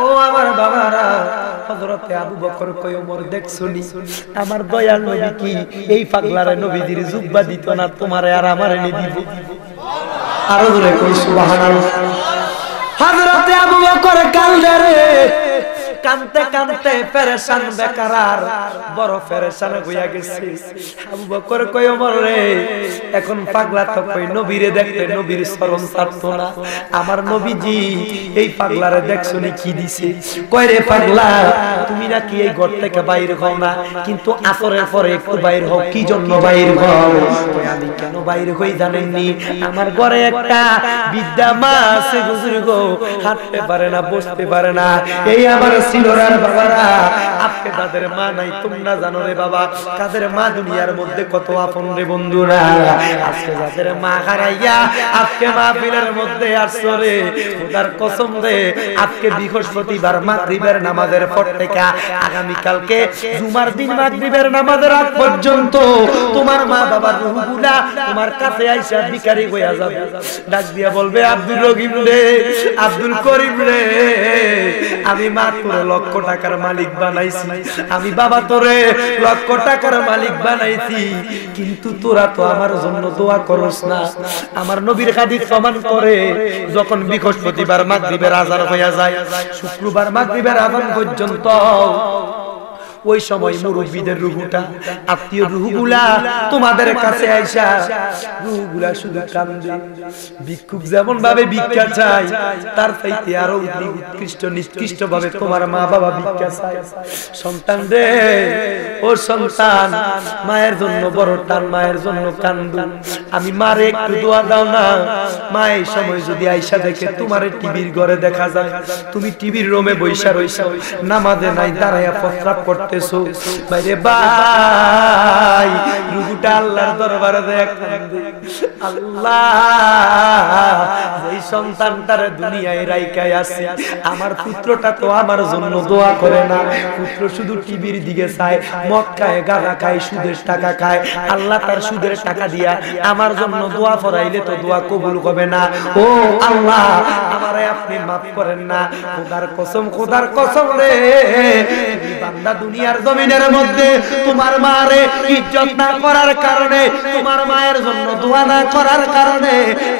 ও আমার বাবারা, হযরতে আবু বকর কই ওমর দেখছনি আমার দয়াল নবী কি এই পাগলারে নবীজির জুব্বা দিত না, তোমারে আর আমারে নি দিব? আরো জোরে কই সুবহানাল্লাহ। হযরতে আবু বকর কান্দে রে, কানতে কানতে পেরেশান বেকারার বড় পেরেশান হইয়া গেছে। আবু বকর কই ওমর রে এখন পাগলা তো কই নবীরে দেখতে নবীর শরণ ছাড়তো না। আমার নবীজি এই পাগলারে দেখছনি কি দিছে? কই রে পাগলা তুমি নাকি এই ঘর থেকে বাইর হও না, কিন্তু আসরের পরে একটু বাইর হও। কি জন্য বাইর হও? কই আমি কেন বাইর হই জানেননি? আমার ঘরে একটা বিদ্যা মা আছে বুজুর্গ, হাঁটতে পারে না, বসতে পারে না। এই আমার সিলোরার বাবারা, আজকে তাদের মা নাই তোমরা জানো রে বাবা, কাদের মা দুনিয়ার মধ্যে কত আপন রে বন্ধুরা। আজকে যাদের মা হারাইয়া আজকে মাহফিলের মধ্যে আসছো রে, খোদার কসম রে, আজকে বৃহস্পতিবার মাগরিবের নামাজের পর থেকে আগামী কালকে জুমার দিন মাগরিবের নামাজের আগ পর্যন্ত তোমার মা বাবার রূহগুলা তোমার কাছে আইসা ভিখারি হইয়া যাবে। ডাক দিয়া বলবে আব্দুল রহিম রে, আব্দুল করিম রে, আমি মা তোরে লক্ষ টাকার মালিক বানাইছি, আমি বাবা তোরে লক্ষ টাকার মালিক বানাইছি, কিন্তু তোরা তো আমার জন্য দোয়া করস না। আমার নবীর হাদিস প্রমাণ করে যখন বৃহস্পতিবার মাগরিবের আযান হইয়া যায়, শুক্রবার মাগরিবের আযান পর্যন্ত ওই সময় মুরব্বিদের রুহুটা, আত্মীয় রুহুগুলা তোমাদের কাছে আইসা রুহুগুলা শুধু কান্দে। ভিক্ষুক যেমন ভাবে ভিক্ষা চায় তার চাইতে আরো উৎকৃষ্ট নিকৃষ্ট ভাবে তোমার মা বাবা ভিক্ষা চায়। সন্তান রে, ও সন্তান, মায়ের জন্য বড় টান, মায়ের জন্য কান্দু। আমি মারে একটু দোয়া দাও না। মা এই সময় যদি আইসা দেখে তোমারে টিভির ঘরে দেখা যায়, তুমি টিভির রুমে বইসা রইছো, নামাজে নাই দাঁড়াইয়া প্রস্রাব করতে বাইরে ভাই, রুহুটা আল্লাহর দরবারে দেখ আল্লাহ, এই সন্তানটারে দুনিয়ায় রাইখায় আছে, আমার পুত্রটা তো আমার জন্য দোয়া করে না, পুত্র শুধু টিভির দিকে চায়, মদ খায়, গাঁজা খায়, সুদের টাকা খায়। আল্লাহ তার সুদের টাকা দিয়া আমার জন্য দোয়া পড়াইলে তো দোয়া কবুল হবে না। ও আল্লাহ, আমারে আপনি মাফ করেন না। খোদার কসম, খোদার কসম রে, বান্দা দুনিয়ার জমিনের মধ্যে তোমার মারে ইজ্জত না করার কারণে, তোমার মায়ের জন্য দোয়া না করার কারণে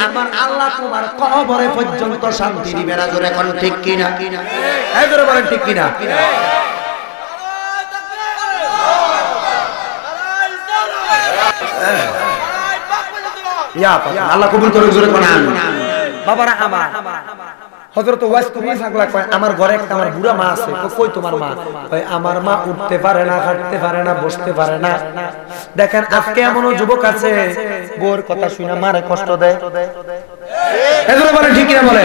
আমার আল্লাহ তোমার কবরে পর্যন্ত শান্তি দিবে না। জোরে কোন ঠিক কিনা? এই জোরে বলেন ঠিক কিনা? ইয়া আল্লাহ কবুল করুক। জোরে কোন আমিন। বাবারা আমার হযরত ওয়াইস কবি পাগলা কয় আমার ঘরে একটা আমার বুড়া মা আছে। কই তোমার মা? কয় আমার মা উঠতে পারে না, হাঁটতে পারে না, বসতে পারে না। দেখেন আজকে এমনও যুবক আছে বউর কথা শুনে মারে কষ্ট দেয়। এগুলো বলে ঠিক কিনা বলে?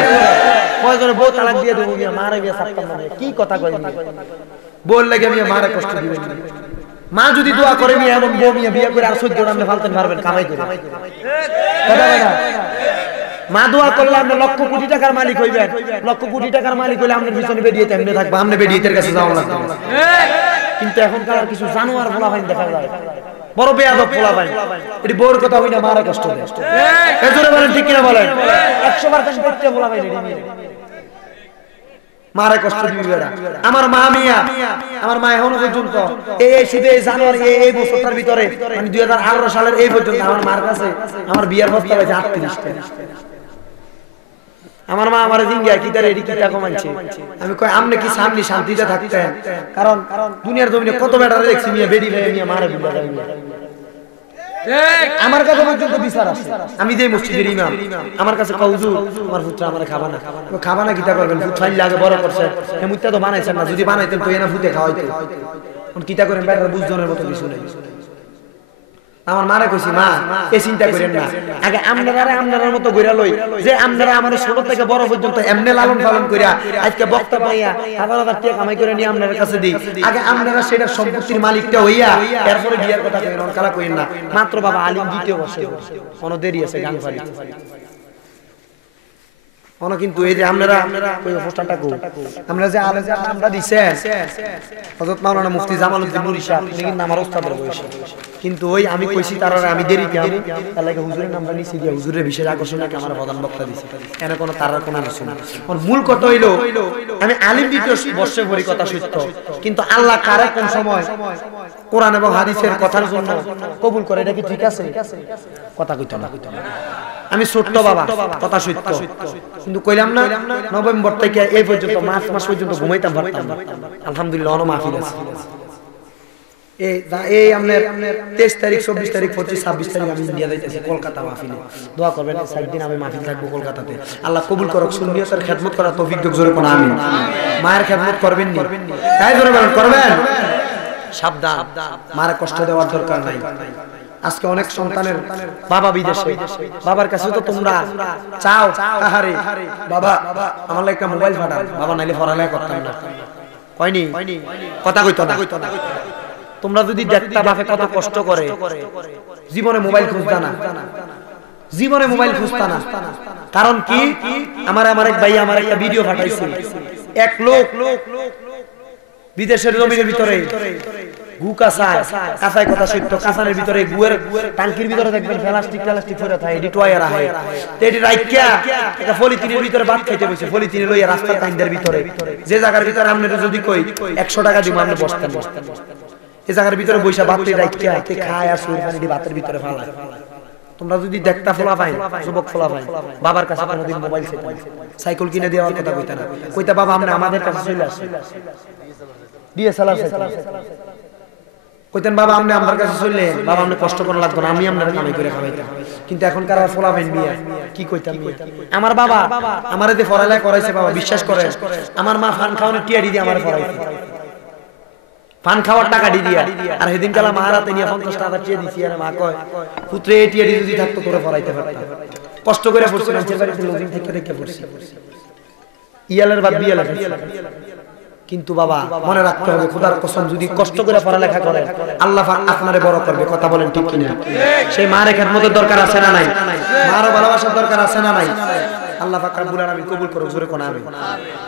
কয়জনে বউ তালাক দিয়ে দেবো মিয়া মারে বিয়ে ছাড়তাম না কি কথা কই বল লাগে মিয়া মারে কষ্ট দিবেন মা যদি দোয়া করে মিয়া এমন বউ মিয়া বিয়ে করে আর সহ্য নামে ফালতেন পারবেন কামাই করে কথা কথা মা দোয়া করলে আপনি লক্ষ কোটি টাকার মালিক হইবেন লক্ষ কোটি টাকার মালিক হইলে আপনার পিছনে বেরিয়ে তেমনি থাকবে আপনি বেরিয়েতের কাছে যাওয়া লাগবে কিন্তু এখনকার কিছু জানোয়ার বলা হয় দেখা যায় বড় বেয়াদব বলা হয় এটি বউর কথা হই না মারা কষ্ট দেয় এজন্য বলেন ঠিক কিনা বলেন 100 বার কেন করতে বলা হয় রেডি মারা কষ্ট দিবে না আমার মা মিয়া আমার মা এখনো পর্যন্ত এই শীতে জানুয়ার এই বছরটার ভিতরে মানে 2018 সালের এই পর্যন্ত আমার মার কাছে আমার বিয়ার প্রস্তাব আছে 38টা আমার মা আমারে জিঙ্গা কি তার এডি কিটা কমাইছে আমি কই আমনে কি সামনে শান্তিতে থাকতেন কারণ দুনিয়ার জমিনে কত বেটারে দেখছি মিয়া বেডি ভাই মিয়া মারা বিল্লা যায় মিয়া ঠিক আমার কাছে পর্যন্ত বিচার আছে আমি যে মসজিদের ইমাম আমার কাছে কও হুজুর আমার পুত্র আমারে খাবা না কিটা করবেন ফুট ফাইল লাগে বড় করছে এমুইতা তো বানাইছেন না যদি বানাইতেন তো এনা ফুটে খাওয়াইতে কোন কিটা করেন বেটার বুঝজনের মতো কিছু নাই আমার মারে কইছি মা এই চিন্তা করেন না আগে আমনারার মতো কইরা লই যে আমনারা আমাদের ছোট থেকে বড় পর্যন্ত এমনে লালন পালন কইরা আজকে বক্তা পাইয়া হাজার হাজার টাকা কামাই করে নিয়ে আমনার কাছে দেই আগে আমনারা সেটা সম্পত্তির মালিকটা হইয়া এরপরে বিয়ার কথা কইরা অনকালা কইেন না মাত্র বাবা আলিম দ্বিতীয় বর্ষে কোন দেরি আছে গান ফাড়ি কোন কিন্তু এই যে আমনারা কই পোস্টারটা কো আমরা যে আলেম আমরা দিছেন হযরত মাওলানা মুফতি জামালউদ্দিন নুরী সাহেব তিনি কিন্তু আমার ওস্তাদের বয়সী কিন্তু ওই আমি কইছি তারা আমি দেরি কেন তার লাগে হুজুরের নামটা নিছি দিয়া হুজুরের বিশেষ আকর্ষণ নাকি আমার প্রধান বক্তা দিছে এনে কোন তারার কোন কিছু না কোন মূল কথা হইলো আমি আলিম দ্বিতীয় বর্ষে ভরি কথা সত্য কিন্তু আল্লাহ কারে কোন সময় কোরআন এবং হাদিসের কথার জন্য কবুল করে এটা কি ঠিক আছে কথা কইতো না আমি ছোট্ট বাবা কথা সত্য কিন্তু কইলাম না নভেম্বর থেকে এই পর্যন্ত মার্চ মাস পর্যন্ত ঘুমাইতাম পারতাম না আলহামদুলিল্লাহ অন মাহফিল আছে এই আপনার 23 তারিখ 24 তারিখ 25 26 তারিখ আমি ইন্ডিয়া যাইতেছি কলকাতা মাহফিলে দোয়া করবেন 7 দিন আমি মাহফিল থাকবো কলকাতাতে আল্লাহ কবুল করুক সুন্নিয়তের খেদমত করার তৌফিক দাও জোরে কোন আমিন মায়ের খেদমত করবেন নি তাই জোরে বলেন করবেন সাবধান মারে কষ্ট দেওয়ার দরকার নাই আজকে অনেক সন্তানের বাবা বিদেশে বাবার কাছে তো তোমরা চাও আহারে বাবা আমার লাগি একটা মোবাইল ফাটান বাবা নাইলে পড়ালেখা করতাম না কইনি কথা কইতো না তোমরা যদি দেখতা বাপে কত কষ্ট করে জীবনে মোবাইল খুঁজতা না জীবনে মোবাইল খুঁজতা না কারণ কি আমার এক ভাই আমার একটা ভিডিও পাঠাইছে এক লোক বিদেশের জমির ভিতরে গু কাঁচায় কথা সত্য কাঁচানের ভিতরে গুয়ের টাঙ্কির ভিতরে দেখবেন প্লাস্টিক পড়ে থাকে এডি টয়ার আহে এডি রাইকা একটা পলিথিনের ভিতরে ভাত খাইতে বসে পলিথিনে লইয়া রাস্তার টাইন্ডের ভিতরে যে জায়গার ভিতরে আপনি যদি কই 100 টাকা দিই মানে বসতেন এই জায়গার ভিতরে বইসা ভাতটি রাইকা তে খায় আর সুর পানি দি ভাতের ভিতরে ফালায় তোমরা যদি দেখতা ফলা পাই যুবক ফলা পাই বাবার কাছে কোনদিন মোবাইল সাইকেল কিনে দেওয়ার কথা কইতা না কইতা বাবা আমরা আমাদের কাছে চলে আসি ডিএসএলআর কইতেন বাবা আপনি আমার কাছে চললে বাবা আপনি কষ্ট করা লাগতো না আমি আপনার কামাই করে খাওয়াইতাম কিন্তু এখনকার ফলা পাইন বিয়া কি কইতাম আমার বাবা আমারে যে পড়ালেখা করাইছে বাবা বিশ্বাস করে আমার মা ফান খাওয়ানোর টিয়াডি দিয়ে আমারে পড়াইছে পান খাওয়ার টাকা দি দিয়া আর সেদিন কালা মারাতে নিয়ে 50 টাকা চেয়ে দিছি আর মা কয় পুত্রে এটিএডি যদি থাকতো তোরে পড়াইতে পারতাম কষ্ট করে পড়ছি না বাড়িতে লজিং থেকে পড়ছি ইয়ালের বাদ বিয়ালে কিন্তু বাবা মনে রাখতে হবে খোদার কসম যদি কষ্ট করে পড়ালেখা করেন আল্লাহ পাক আপনারে বড় করবে কথা বলেন ঠিক কিনা সেই মার খেদমতের দরকার আছে না নাই মারও ভালোবাসার দরকার আছে না নাই আল্লাহ পাক রব্বুল আলামিন কবুল করুক জোরে কোন আমিন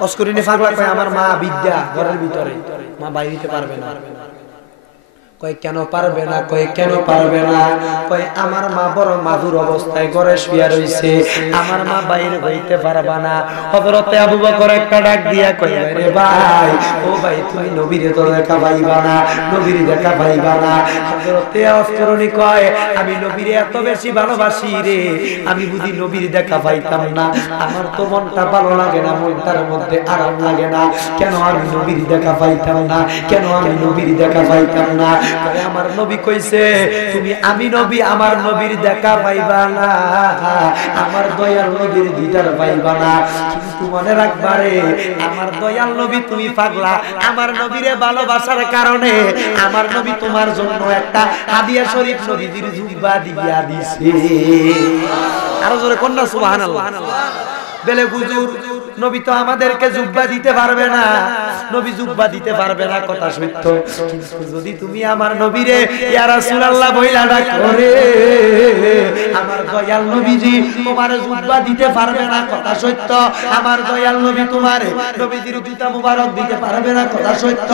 অস্করিনি পাগলা কয় আমার মা বিদ্যা ঘরের ভিতরে মা বাইরে দিতে পারবে না কয় কেন পারবে না কয় কেন পারবে না কয় আমার মা বড় মাদুর অবস্থায় ঘরে শুয়ে রইছে আমার মা বাইরে হইতে পারবে না হযরতে আবু বকর একটা ডাক দিয়া কয় রে ভাই ও ভাই তুমি নবীরে তো দেখা পাইবা না নবীরে দেখা পাইবা না হযরতে অস্করনি কয় আমি নবীরে এত বেশি ভালোবাসি রে আমি বুঝি নবীরে দেখা পাইতাম না আমার তো মনটা ভালো লাগে না মনটার মধ্যে আরাম লাগে না কেন আমি নবীরে দেখা পাইতাম না কেন আমি নবীরে দেখা পাইতাম না আমার নবী কইছে তুমি আমি নবী আমার নবীর দেখা পাইবা না আমার দয়াল নবীর দিদার পাইবা না কিন্তু মনে রাখবা রে আমার দয়াল নবী তুমি পাগলা আমার নবীরে ভালোবাসার কারণে আমার নবী তোমার জন্য একটা হাদিয়া শরীফ নবীর জুব্বা দিয়া দিছে আরো জোরে কন্যা সুবহানাল্লাহ বেলে হুজুর নবী তো আমাদেরকে জুব্বা দিতে পারবে না, নবী জুব্বা দিতে পারবে না, কথা সত্য। কিন্তু যদি তুমি আমার নবীরে ইয়া রাসূলুল্লাহ বইলা ডাকো রে, আমার দয়াল নবীজি তোমার জুব্বা দিতে পারবে না, কথা সত্য। আমার দয়াল নবী তোমার নবীজির জুতা মুবারক দিতে পারবে না, কথা সত্য।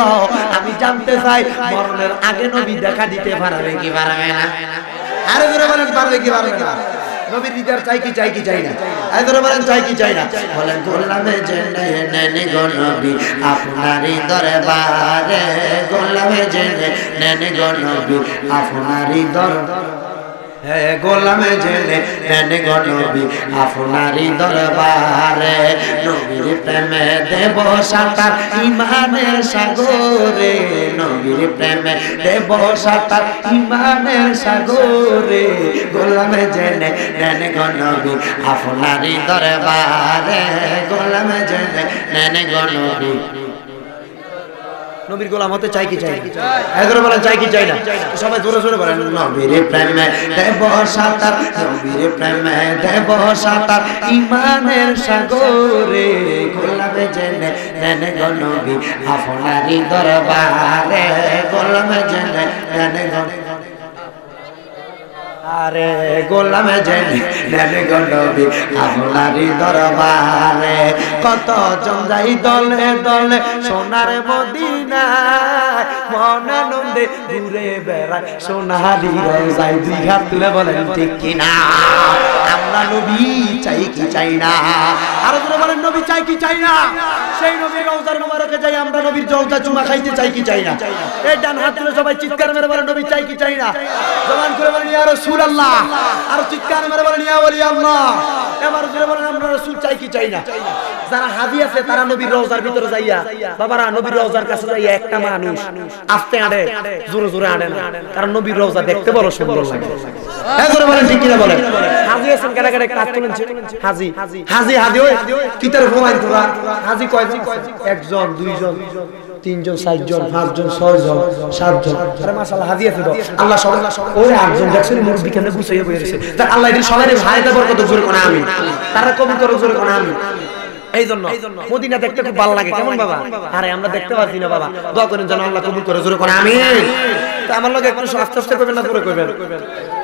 আমি জানতে চাই মরণের আগে নবী দেখা দিতে পারবে কি পারবে না? আরে জোরে বলেন পারবে কি পারবে না? নবীর দিদার চাই কি চাই কি চাই না? আরে জোরে বলেন চাই কি চাই না? বলেন গোলামে জেনে নেনে গো নবী আপনারই দরবারে, গোলামে জেনে নেনে গো নবী আপনারই দরবারে, হে গোলামে জেনে নেনে গো নবী আপনারই দরবারে। নবীর প্রেমে দেব সাঁতার ইমানের সাগরে, নবীর প্রেমে দেব সাঁতার ইমানের সাগরে। গোলামে জেনে নেনে গো নবী আপনারই দরবারে, গোলামে জেনে নেনে গো নবী। নবীর গোলাম হতে চাই কি চাই না? একবার বলেন চাই কি চাই না? সবাই জোরে জোরে বলেন নবীর প্রেমে দেব সাঁতার, নবীর প্রেমে দেব সাঁতার ইমানের সাগরে। গোলামে জেনে নেনে গো নবী আপনারই দরবারে, গোলামে জেনে নেনে গো, আরে গোলামে জেনে নেনে গো নবী আপনারই দরবারে। কত জন যাই দলে দলে সোনার মদিনায়, মন আনন্দে ঘুরে বেড়ায় সোনারি রোজায়। দুই হাত তুলে বলেন ঠিক কিনা? আমরা নবী চাই কি চাই না? আরো জোরে বলেন নবী চাই কি চাই না? সেই নবীর রওজার মুবারকে যাই আমরা নবীর জলটা চুমা খাইতে চাই কি চাই না? এই ডান হাত তুলে সবাই চিৎকার মেরে বলেন নবী চাই কি চাই না? জবান করে বলেন ইয়া রাসূলুল্লাহ, আর চিৎকার মেরে বলেন ইয়া ওলি আল্লাহ। এবার জোরে বলেন আমরা রাসূল চাই কি চাই না? যারা হাজি আছে তারা নবীর রওজার ভিতরে যাইয়া, বাবারা নবীর রওজার কাছে যাইয়া একটা মানুষ আস্তে আড়ে, জোরে জোরে আড়ে না, কারণ নবীর রওজা দেখতে বড় সুন্দর লাগে। হ্যাঁ জোরে বলেন ঠিক কিনা বলেন? হাজি আছেন কারা কারা কাজ করেন? হাজি হাজি হাজি ওই কিতার ঘুমাইন তোরা? হাজি কয়জন? একজন, দুইজন, তিনজন, চারজন, পাঁচজন, ছয়জন, সাতজন। আরে মাশাআল্লাহ হাজি আছে তো আল্লাহ সবাই ওই আটজন দেখছেন মুরব্বি কেন গুছাইয়া বইরেছে। তার আল্লাহ এদের সবাই হায়াতে বরকত জোরে কোন আমিন। তারা কবুল করে জোরে কোন আমিন। এই জন্য মদিনা দেখতে খুব ভালো লাগে। কেমন বাবা? আরে আমরা দেখতে পাচ্ছি না বাবা, দোয়া করেন যেন আল্লাহ কবুল করে জোরে কোন আমিন। তো আমার লগে একটু আস্তে আস্তে করবেন না জোরে করবেন?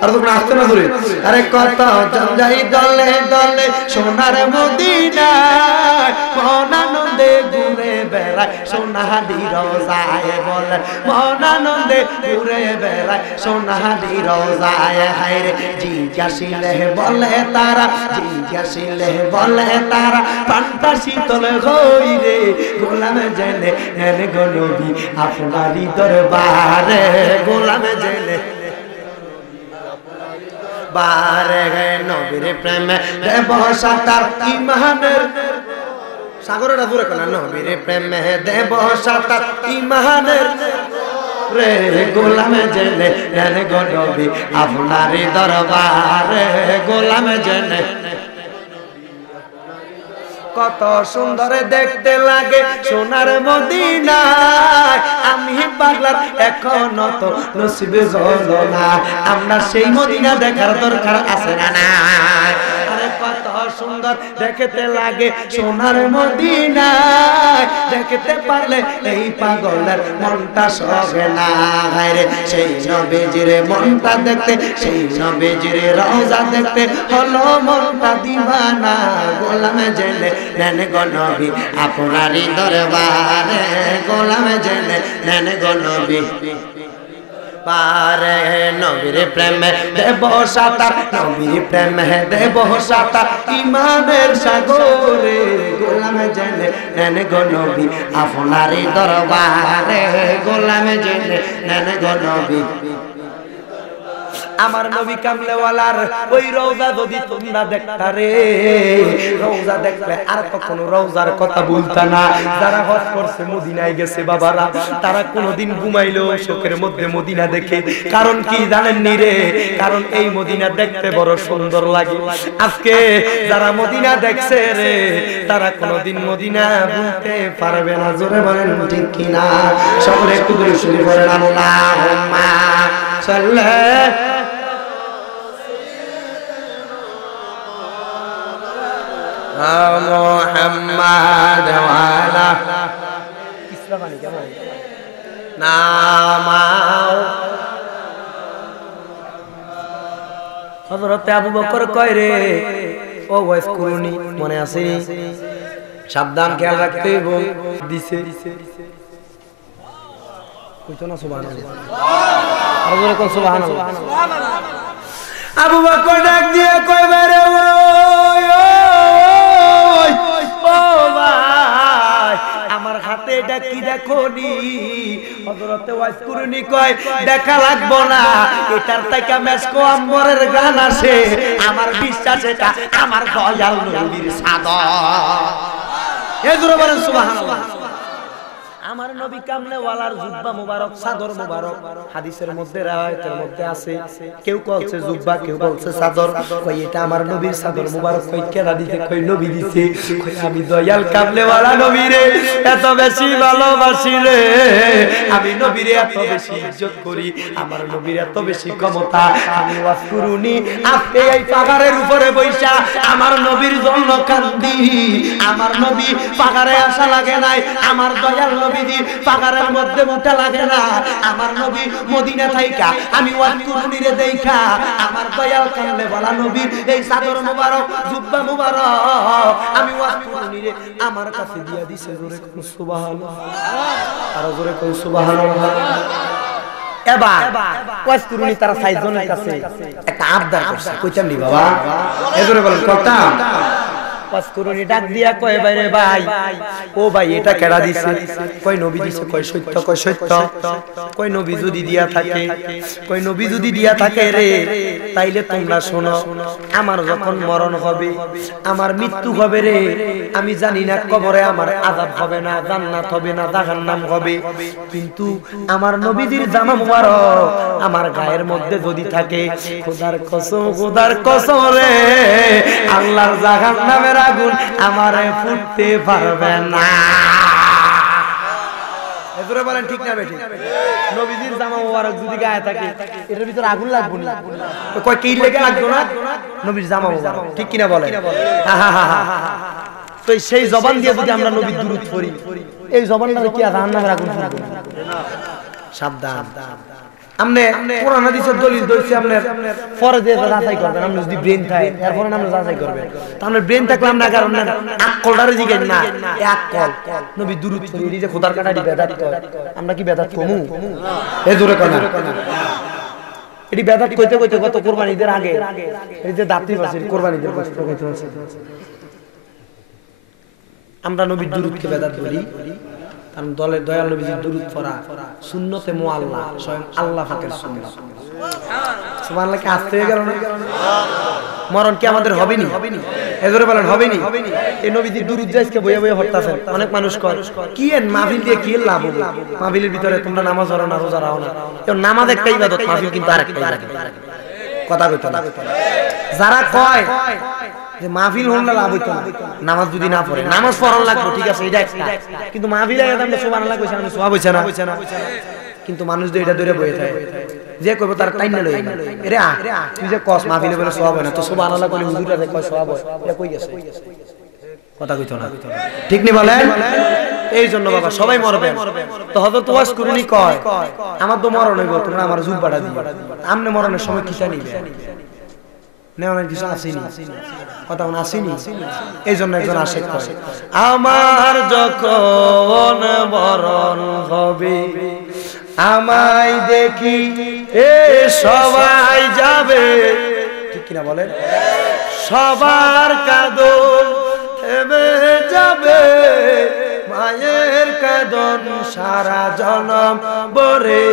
আর তোমরা আস্তে না জোরে? আরে কত জন যাই দলে দলে সোনার মদিনায়, মন আনন্দে ঘুরে বেড়ায় সোনালি রোজায়। বলে মন আনন্দে ঘুরে বেড়ায় সোনালি রোজায়। হায়রে জিজ্ঞাসিলে বলে তারা, জিজ্ঞাসিলে বলে তারা পান্তা শীতল হইরে। গোলামে জেনে নেনে গো নবী আপনারই দরবারে, গোলামে জেনে বারে। নবীর প্রেমে দেব সাঁতার ইমানের সাগরটা দূরে কেন? নবীর প্রেমে দেব সাঁতার ইমানের রে। গোলামে জেনে নেনে গো নবী আপনারই দরবারে, গোলামে জেনে। কত সুন্দর দেখতে লাগে সোনার মদিনায়, আমি পাগলার এখনো তো নসিবে হলো না। আমরা সেই মদিনা দেখার দরকার আছে না নাই? আরে কত সুন্দর দেখতে লাগে সোনার মদিনায়, দেখতে পারলে এই পাগলের মনটা সবে না। রে সেই নবীজির মনটা দেখতে, সেই নবীজির রওজা দেখতে হলো মনটা দিওয়ানা। গোলামে জেনে নেনে গো নবী আপনারই দরবারে, গোলামে জেনে নেনে গো নবী পারে। নবীর প্রেমে দেব সাঁতার, নবীর প্রেমে দেব সাঁতার ইমানের সাগরে। গোলামে জেনে নেনে গো নবী আপনারই দরবারে, গোলামে জেনে নেনে গো নবী। আমার নবী কামলেওয়ালার ওই রওজা যদি তোমরা দেখতা রে, রওজা দেখলে আর কখনো রওজার কথা বলতা না। যারা হজ করছে মদিনায় গেছে বাবারা, তারা কোনোদিন ঘুমাইলেও চোখের মধ্যে মদিনা দেখে। কারণ কি জানেন নি রে? কারণ এই মদিনা দেখতে বড় সুন্দর লাগে। আজকে যারা মদিনা দেখছে রে, তারা কোনোদিন মদিনা ভুলতে পারবে না। জোরে বলেন ঠিক কিনা? সকলে একটু দূরে শুনে বলেন আল্লাহুম্মা সাল্লি মুহাম্মাদ ওয়া আলা ইসলামানি কেমন নামাও হযরত আবু বকর কয় রে ও ওয়াইস কুরুনি মনে আছে সাবধান খেয়াল রাখতে এবং দিছে কইতো না সুবহানাল্লাহ আর বলে কোন সুবহানাল্লাহ আবু বকর ডাক দিয়ে কয় বারে ও ভাই আমার হাতে এটা কি দেখোনি হযরত ওয়াইস কুরুনি কয় দেখা লাগবো না এটার থেকে মেশকো আম্বরের গান আসে আমার বিশ্বাস এটা আমার দয়াল নবীর সাদর এ জোরে বলেন সুবহানাল্লাহ আমার নবী কামলে ওয়ালার জুব্বা মুবারক চাদর মুবারক হাদিসের মধ্যে রাওয়ায়াতের মধ্যে আছে কেউ বলছে জুব্বা কেউ বলছে চাদর কই এটা আমার নবীর চাদর মুবারক কই কেডা দিতে কই নবী দিতে কই আমি দয়াল কামলে ওয়ালা নবীরে এত বেশি ভালোবাসি রে আমি নবীরে এত বেশি ইজ্জত করি আমার নবীর এত বেশি ক্ষমতা আমি ওয়াসকুরুনি আপনি এই পাহাড়ের উপরে বৈশা আমার নবীর জন্য কান্দি আমার নবী পাহাড়ে আসা লাগে নাই আমার দয়াল নবী পাহাড়ের মধ্যে মোটা লাগে না আমার নবী মদিনা থাইকা আমি ওয়াসকুরুনিরে দেইখা আমার দয়াল কামলে ওয়ালা নবীর এই চাদর মুবারক জুব্বা মুবারক আমি ওয়াসকুরুনিরে আমার কাছে দিয়া দিছে জোরে কোন সুবহানাল্লাহ আর জোরে কোন সুবহানাল্লাহ এবার ওয়াসকুরুনি তারা সাইজনের কাছে একটা আবদার করছে কইতাম নি বাবা এজরে বলেন করতাম ওয়াসকুরুনি ডাক দিয়া কয় বাইরে ভাই ও ভাই এটা কেডা দিছে কয় নবী দিছে কয় সত্য কয় সত্য কয় নবী যদি দিয়া থাকে কয় নবী যদি দিয়া থাকে রে তাইলে তোমরা শোনো আমার যখন মরণ হবে আমার মৃত্যু হবে রে আমি জানি না কবরে আমার আযাব হবে না জান্নাত হবে না জাহান্নাম হবে কিন্তু আমার নবীদের জামা মুবারক আমার গায়ের মধ্যে যদি থাকে খোদার কসম রে আল্লাহর জাহান্নামের আগুন আমারে ফুটতে পারবে না এজরে বলেন ঠিক না বেঠিক নবীজির জামা মোবারক যদি গায়ে থাকে এর ভিতর আগুন লাগবে না কয় কি লেগে লাগবে না নবীর জামা মোবারক ঠিক কি না বলেন তো সেই জবান দিয়ে যদি আমরা নবীর দুরূদ পড়ি এই জবানটা কি জাহান্নামের আগুন ফুটবে না সাবধান আমনে কোরআন হাদিসের দলিল দইছে আমনে পরে যে যাচাই করবেন আপনি যদি ব্রেন থাকে এরপর আপনি যাচাই করবেন তাহলে ব্রেন থাকলে আমরা কারণ না আকলটারে জিগাই না আকল নবী দুরূদ পড়ি যে খোদার কাটা দি বেদাত কয় আমরা কি বেদাত কমু এ জোরে কনা এটি বেদাত কইতে কইতে কত কুরবানিদের আগে এই যে দাঁতি বাসির কুরবানিদের কষ্ট কইতে আছে আমরা নবীর দুরূদকে বেদাত বলি কারণ দলের দয়াল নবীজির দুরূদ পড়া সুন্নতে মুআল্লা স্বয়ং আল্লাহ পাকের সুন্নাত সুবহানাল্লাহ কি আসতে গেল না মরণ কি আমাদের হবে নি এজরে বলেন হবে নি এই নবীজির দুরূদ যাইকে বইয়া বইয়া হরতাছেন অনেক মানুষ কয় কি এর মাহফিল দিয়ে কি লাভ হবে মাহফিলের ভিতরে তোমরা নামাজ পড়ো না রোজা রাখো না এই নামাজ একটা ইবাদত মাহফিল কিন্তু আরেকটা ইবাদত কথা কইতো না যারা কয় যে মাহফিল হলে লাভ হইতো না নামাজ যদি না পড়ে নামাজ পড়ার লাগবে ঠিক আছে এটা একটা কিন্তু মাহফিলে আমরা সুবহানাল্লাহ কইছি আমরা সওয়াব হইছে না কিন্তু মানুষ যে এটা ধরে বইয়ে থাকে যে কইবো তার টাইম না লই এরে তুই যে কস মাহফিলে বলে সওয়াব হয় না তো সুবহানাল্লাহ কইলে হুজুররা যে কয় সওয়াব হয় এটা কই গেছে কথা কইতো না ঠিক নি বলেন এই জন্য বাবা সবাই মরবে তো হযরত ওয়াসকুরুনি কয় আমার তো মরণ হইব তোমরা আমার জুব্বাটা দিও আমনে মরণের সময় কিটা নিবে নেওয়ার কিছু আসেনি কথা আসেনি এই জন্য একজন আশেক কয় আমার যখন মরণ হবে আমায় দেখি এ সবাই যাবে ঠিক কিনা বলেন সবার কাঁদন থেমে যাবে মায়ের কাঁদন সারা জনম বরে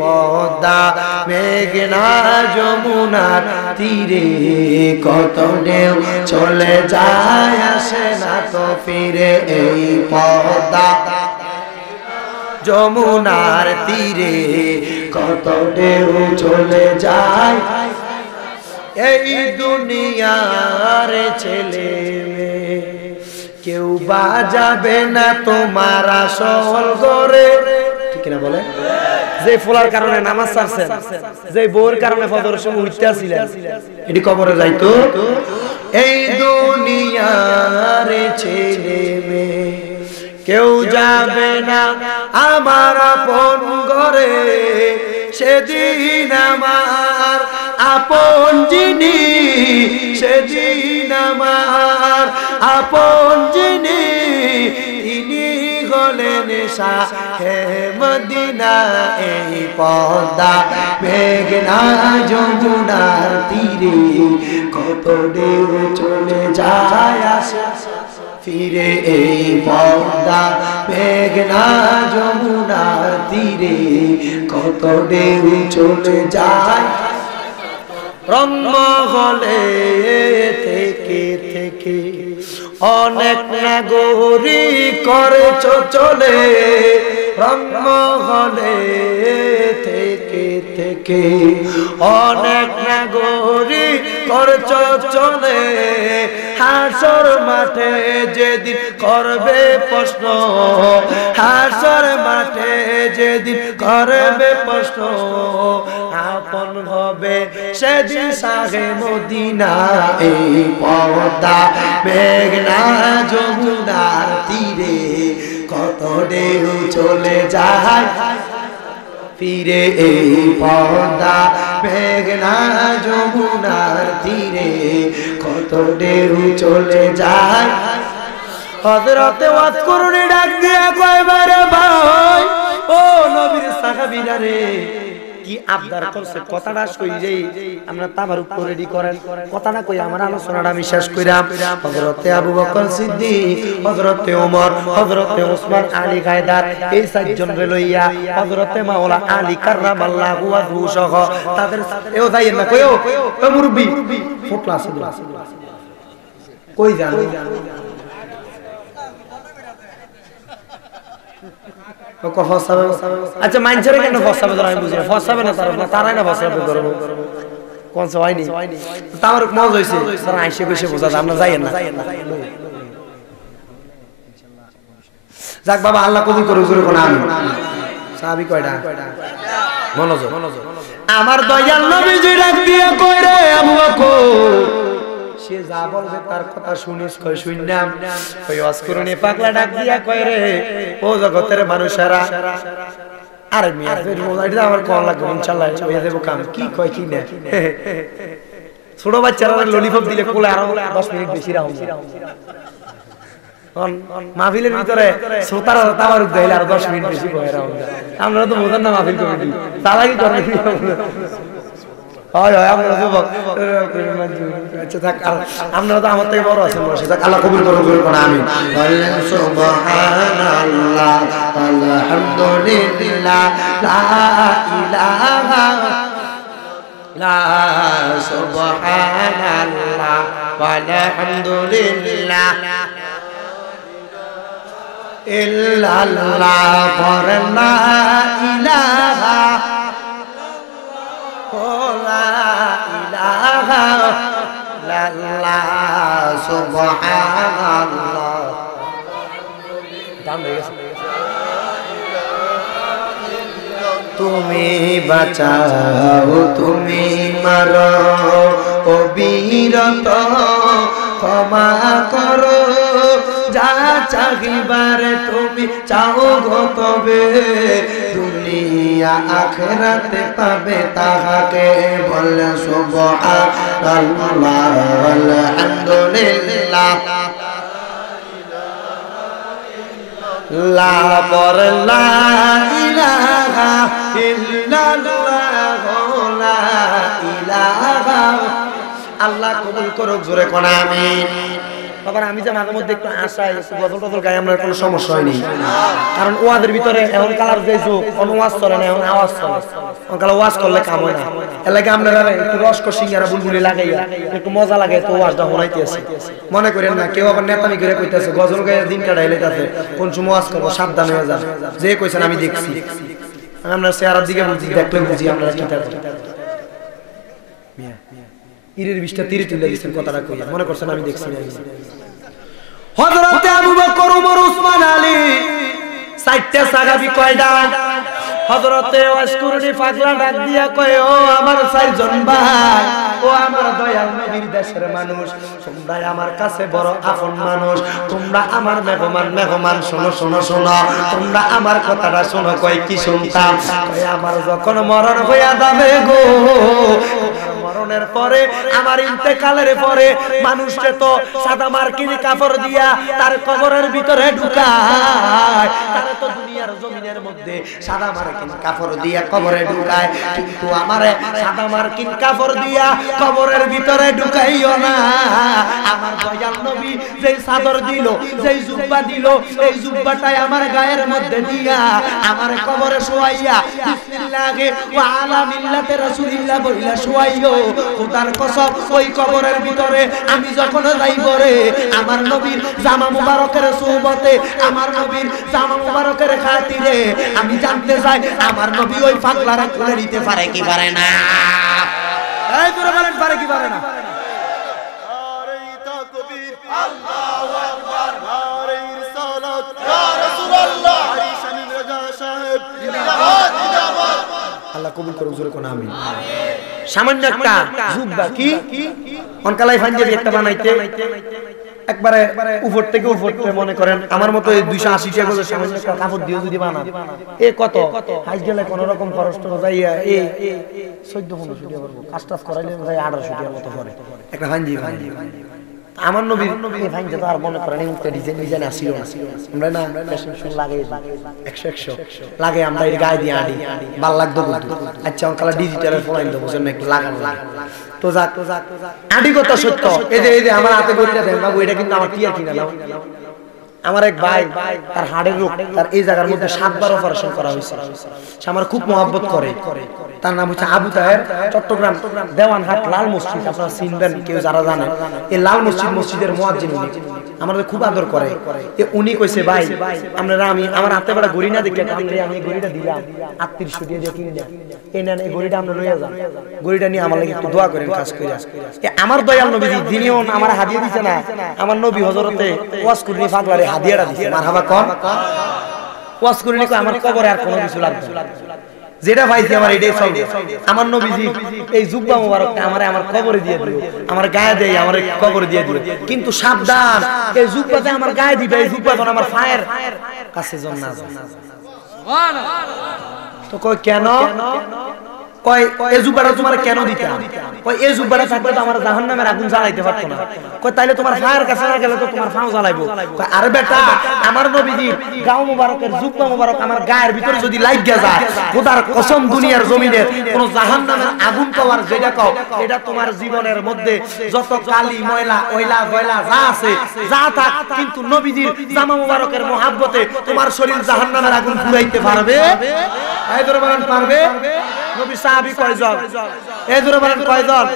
পদ্মা মেঘনা যমুনার তীরে কত ঢেউ চলে যায় আসে না তো ফিরে এই পদ্মা যমুনার তীরে কত ঢেউ চলে যায় এই দুনিয়ার ছেলে মেয়ে কেউ বাজাবে না তোমার আসল ঘরে ঠিক না বলে যে ফুলার কারণে নামাজ ছাড়ছেন যে বউর কারণে ফজরের সময় উঠতে আসিলেন এটি কবরে যাইতো এই দুনিয়ার ছেলে মেয়ে কেউ যাবে না আমার আপন ঘরে সেদিন আমার আপন যিনি সেদিন আমার আপন যিনি তিনি হলেন শাহে মদিনা এই পদ্মা মেঘনা যমুনার তীরে কত ঢেউ চলে যায় আসে ফিরে এই পদ্মা মেঘনা যমুনার তীরে কত ঢেউ চলে যায় রঙ্গমহলে থেকে থেকে অনেক নাগরিক করেছ চলে রঙ্গমহলে থেকে থেকে অনেক নাগরিক করেছ চলে হাসর মাঠে যেদিন করবে প্রশ্ন হাসর মাঠে যেদিন করবে প্রশ্ন আপন হবে সেদিন শাহে মদিনা এই পদ্মা মেঘনা যমুনার তীরে কত ঢেউ চলে যায় ফিরে এই পদ্মা মেঘনা যমুনার তীরে কত ঢেউ চলে যায় হযরতে ওয়াজ করুনি ডাক দিয়ে কয়বারে ভাই ও নবীর সাহাবীরা রে কি আবদার করছে কথাটা কই যাই আমরা তাবারুক করে রেডি করেন কথা না কই আমার আলোচনাটা আমি শেষ কইরাম হযরতে আবু বকর সিদ্দিক হযরতে ওমর হযরতে ওসমান আলী গায়দার এই চারজন রে লইয়া হযরতে মাওলা আলী কাররামাল্লাহু ওয়াজহু সহ তাদের এও যাইয়েন না কইও ও মুরব্বি ফুটলা আছে কই যান আচ্ছা মাইনছরে কেন ফসাবে ধর আমি বুঝি না ফসাবে না তারাই না ফসাবে ধরবো কোন হয়নি তার মজ হইছে তারা আইসে বসে বোঝা আমরা যাইয়েন না যাক বাবা আল্লাহ কবুল করুক জোরে কোন আমিন সাহাবী কয়টা মনোযোগ আমার দয়াল নবীজি ডাক দিয়ে কই রে আবু বকর সে যা বলবে তার কথা শুনিস কই শুনলাম কই অস্করণে পাগলা ডাক দিয়া কই রে ও জগতের মানুষেরা আরে মিয়া ফের মোবাইলটা আমার কোন লাগবে ইনশাআল্লাহ হয়ে দেব কাম কি কই কি না ছোট বাচ্চারা ললিপপ দিলে কোলে আরো 10 মিনিট বেশি রাখুন মাহফিলের ভিতরে শ্রোতারা তাবারুক দেইলে আর 10 মিনিট বেশি বয়ে রাখুন আমরা তো মোদান না মাহফিল কমিটি চালাকি করে হয় হয় আমরা যুবক আচ্ছা থাক আপনারা তো আমার থেকে বড় আছেন বসে থাক আল্লাহ কবুল করুন বলুন আমিন বলেন সুবহানাল্লাহ আলহামদুলিল্লাহ লা ইলাহা লা সুবহানাল্লাহ আলহামদুলিল্লাহ ইল্লাল্লাহ লা ইলাহা সুবহানাল্লাহ তুমি বাঁচাও তুমি মারো অবিরত ক্ষমা করো যা চাহিবার তুমি চাও গো তবে দুনিয়া আখিরাতে পাবে তাহাকে বলে সুবহানাল্লাহ আলহামদুলিল্লাহ লা লা ইলাহা ইল্লাল্লাহ লা ইলাহা আল্লাহ কবুল করুক জোরে কোন আমিন বাবা আমি যে মাঝে মধ্যে একটু আশায় বদল টদল গায়ে আমরা কোনো সমস্যা হয়নি কারণ ওয়াদের ভিতরে এখন কালার যে যুগ কোনো ওয়াজ চলে না এখন আওয়াজ চলে কালা ওয়াজ করলে কাম হয় না এর লাগে আপনারা একটু রসকো সিঙ্গারা বুলবুলি লাগাইয়া একটু মজা লাগে তো ওয়াজটা হনাইতেছে মনে করেন না কেউ আবার নেতামি করে কইতেছে গজল গায়ে দিন কাটাইলে তাতে কোন সময় ওয়াজ করবো সাবধান হয়ে যান যে কইছেন আমি দেখছি আমরা চেহারার দিকে বুঝি দেখলে বুঝি আপনারা কি থাকবে ইরের বিষটা তীরে তুলে দিচ্ছেন কথাটা কইয়া মনে করছেন আমি দেখছি না হযরতে আবু বকর ওমর ওসমান আলী চারটা সাহাবী কয়টা হযরতে ওয়াসকুরনি পাগলা ডাক দিয়া কয় ও আমার চারজন ভাই ও আমার দয়াল নবীর দেশের মানুষ তোমরা আমার কাছে বড় আপন মানুষ তোমরা আমার মেহমান শোনো শোনো শোনো তোমরা আমার কথাটা শোনো কয় কি শুনতাম কয় আমার যখন মরণ হইয়া যাবে গো মরণের পরে আমার ইন্তেকালের পরে মানুষকে তো সাদা মার্কিনি কাপড় দিয়া তার কবরের ভিতরে ঢুকায় তারে তো দুনিয়ার জমিনের মধ্যে সাদা মার্কিন কাপড় দিয়া কবরে ঢুকায় কিন্তু আমারে সাদা মার্কিন কাপড় দিয়া কবরের ভিতরে ঢুকাইও না আমার দয়াল নবী যেই চাদর দিল যেই জুব্বা দিল এই জুব্বাটাই আমার গায়ের মধ্যে দিয়া আমার কবরে শোয়াইয়া বিসমিল্লাহি ওয়া আলা মিল্লাতে রাসূলিল্লাহ বইলা শোয়াইও খোদার কসম ওই কবরের ভিতরে আমি যখন যাইব রে আমার নবীর জামা মুবারকের সুবতে আমার নবীর জামা মুবারকের খাতিরে আমি জানতে চাই আমার নবী ওই পাগলারে কোলে নিতে পারে কি পারে না এই তোরা বলেন পারে কি পারে না আরে তাকবীর আল্লাহু আকবার নারে রিসালাত ইয়া রাসূলুল্লাহ আরি শামিম রাজা সাহেব জিন্দাবাদ জিন্দাবাদ আল্লাহ কবুল করুক জোরে কোন আমিন সামান্য একটা জুব্বা কি অনকালাই পাঞ্জাবি একটা বানাইতে একবারে উপর থেকে মনে করেন আমার মতো 280 টাকা করে সামান্য একটা কাপড় দিয়ে যদি বানান এ কত হাইজ গেলে কোন রকম খরচ তো যাইয়া এ 14-15 টাকা করব কাজ করাইলে যাই 1800 টাকা মতো করে একটা পাঞ্জাবি আমার নবীর এই ভাঙতে তো আর মনে করেন এই মুখটা ডিজাইন আসিল না আমরা না ফ্যাশন লাগে 100 লাগে আমরা এর গায়ে দিয়ে আডি ভাল লাগতো কিন্তু আচ্ছা অনকালা ডিজিটালের ফলাইন দেব জন্য একটু লাগানো তো যাক আডি কথা সত্য এই যে আমার হাতে গড়িটা দেন বাবু এটা কিন্তু আমার টিয়া কিনা নাও আমার এক ভাই তার হাড়ের রোগ তার এই জায়গার মধ্যে 7 বার অপারেশন করা হয়েছে সে আমার খুব মহব্বত করে তার নাম হচ্ছে আবু তাহের চট্টগ্রাম দেওয়ানহাট লাল মসজিদ আপনারা চিনবেন কেউ যারা জানেন এই লাল মসজিদের মুয়াজ্জিন উনি আমাদের খুব আদর করে উনি কইছে ভাই আপনারা আমি আমার হাতে বড় গড়ি না দেখে আমি গড়িটা দিলাম 3800 টাকা দিয়ে কিনে এই নেন এই গড়িটা আমরা লইয়া যান গড়িটা নিয়ে আমার লাগি একটু দোয়া করেন কাজ কইরা আমার দয়াল নবী দিনিও আমার হাদিয়া দিছে না আমার নবী হযরতে ওয়াসকুরনি পাগলারে হাদিয়াটা দিছে মারহাবা কোন ওয়াসকুরনি কো আমার কবরে আর কোনো কিছু লাগবে যেটা পাইছি আমার এটাই চলবে আমার নবীজি এই জুব্বা মোবারকটা আমারে আমার কবরে দিয়ে দিও আমার গায়ে দেই আমার কবরে দিয়ে দিও কিন্তু সাবধান এই জুব্বাতে আমার গায়ে দিবে এই জুব্বা যখন আমার ফায়ের কাছে জন না সুবহানাল্লাহ তো কই কেন কয় এই জুব্বাটা তোমার কেন দিতে কয় এই জুব্বাটা থাকলে তো আমার জাহান্নামের আগুন জ্বালাইতে পারতো না কয় তাইলে তোমার ফায়ের কাছে না গেলে তো তোমার ফাও জ্বালাইবো কয় আরে বেটা আমার নবীজির গাও মোবারকের জুব্বা মোবারক আমার গায়ের ভিতরে যদি লাগিয়া যায় খোদার কসম দুনিয়ার জমিনে কোন জাহান্নামের আগুন পাওয়ার যেটা কও এটা তোমার জীবনের মধ্যে যত কালি ময়লা ওইলা গয়লা যা আছে যা থাক কিন্তু নবীজির জামা মোবারকের মহব্বতে তোমার শরীর জাহান্নামের আগুন পুরাইতে পারবে এই ধরে বলেন পারবে নবী সাহাবী কয়জন এই ধরে বলেন কয়জন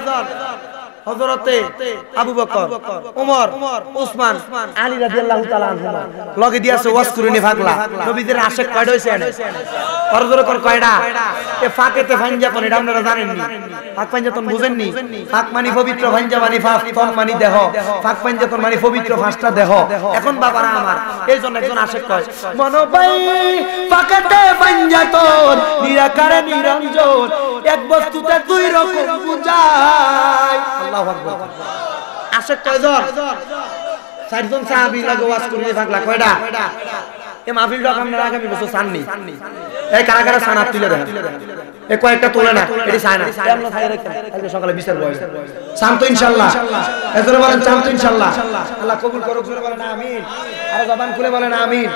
হযরতে আবু বকর ওমর ওসমান আলী রাদিয়াল্লাহু তাআলা আনহুমা লগে দিয়াছে ওয়াসকুরনি পাগলা নবীদের আশিক কয়টা হইছে অরজর কর কয়টা এ ফাকেতে ভাঞ্জাতন এটা আপনারা জানেন নি ফাক ভাঞ্জাতন বুঝেন নি ফাক মানে পবিত্র ভাঞ্জা মানে ফাক তন মানে দেহ ফাক ভাঞ্জাতন মানে পবিত্র ফাঁসটা দেহ এখন বাবারা আমার এইজন একজন আশিক কয় মনোবাই ফাকেতে ভাঞ্জাতন নিরাকারে নিরঞ্জন এক বস্তুতে দুই রকম বুঝায় আল্লাহু আকবার আশিক কয়জন চারজন সাহাবী লাগে ওয়াসকুরনি পাগলা কয়টা এ মাহফিলটা আপনারা আগামী বছর চাননি এই কারা কারা সানাত তুলে দেন এ কয়েকটা তোলে না এটি চায় না আমরা খাই রাখতেন কালকে সকালে বিচার বয়স শান্ত ইনশাআল্লাহ এজরে বলেন শান্ত ইনশাআল্লাহ আল্লাহ কবুল করুক জোরে বলেন আমিন আর জবান খুলে বলেন আমিন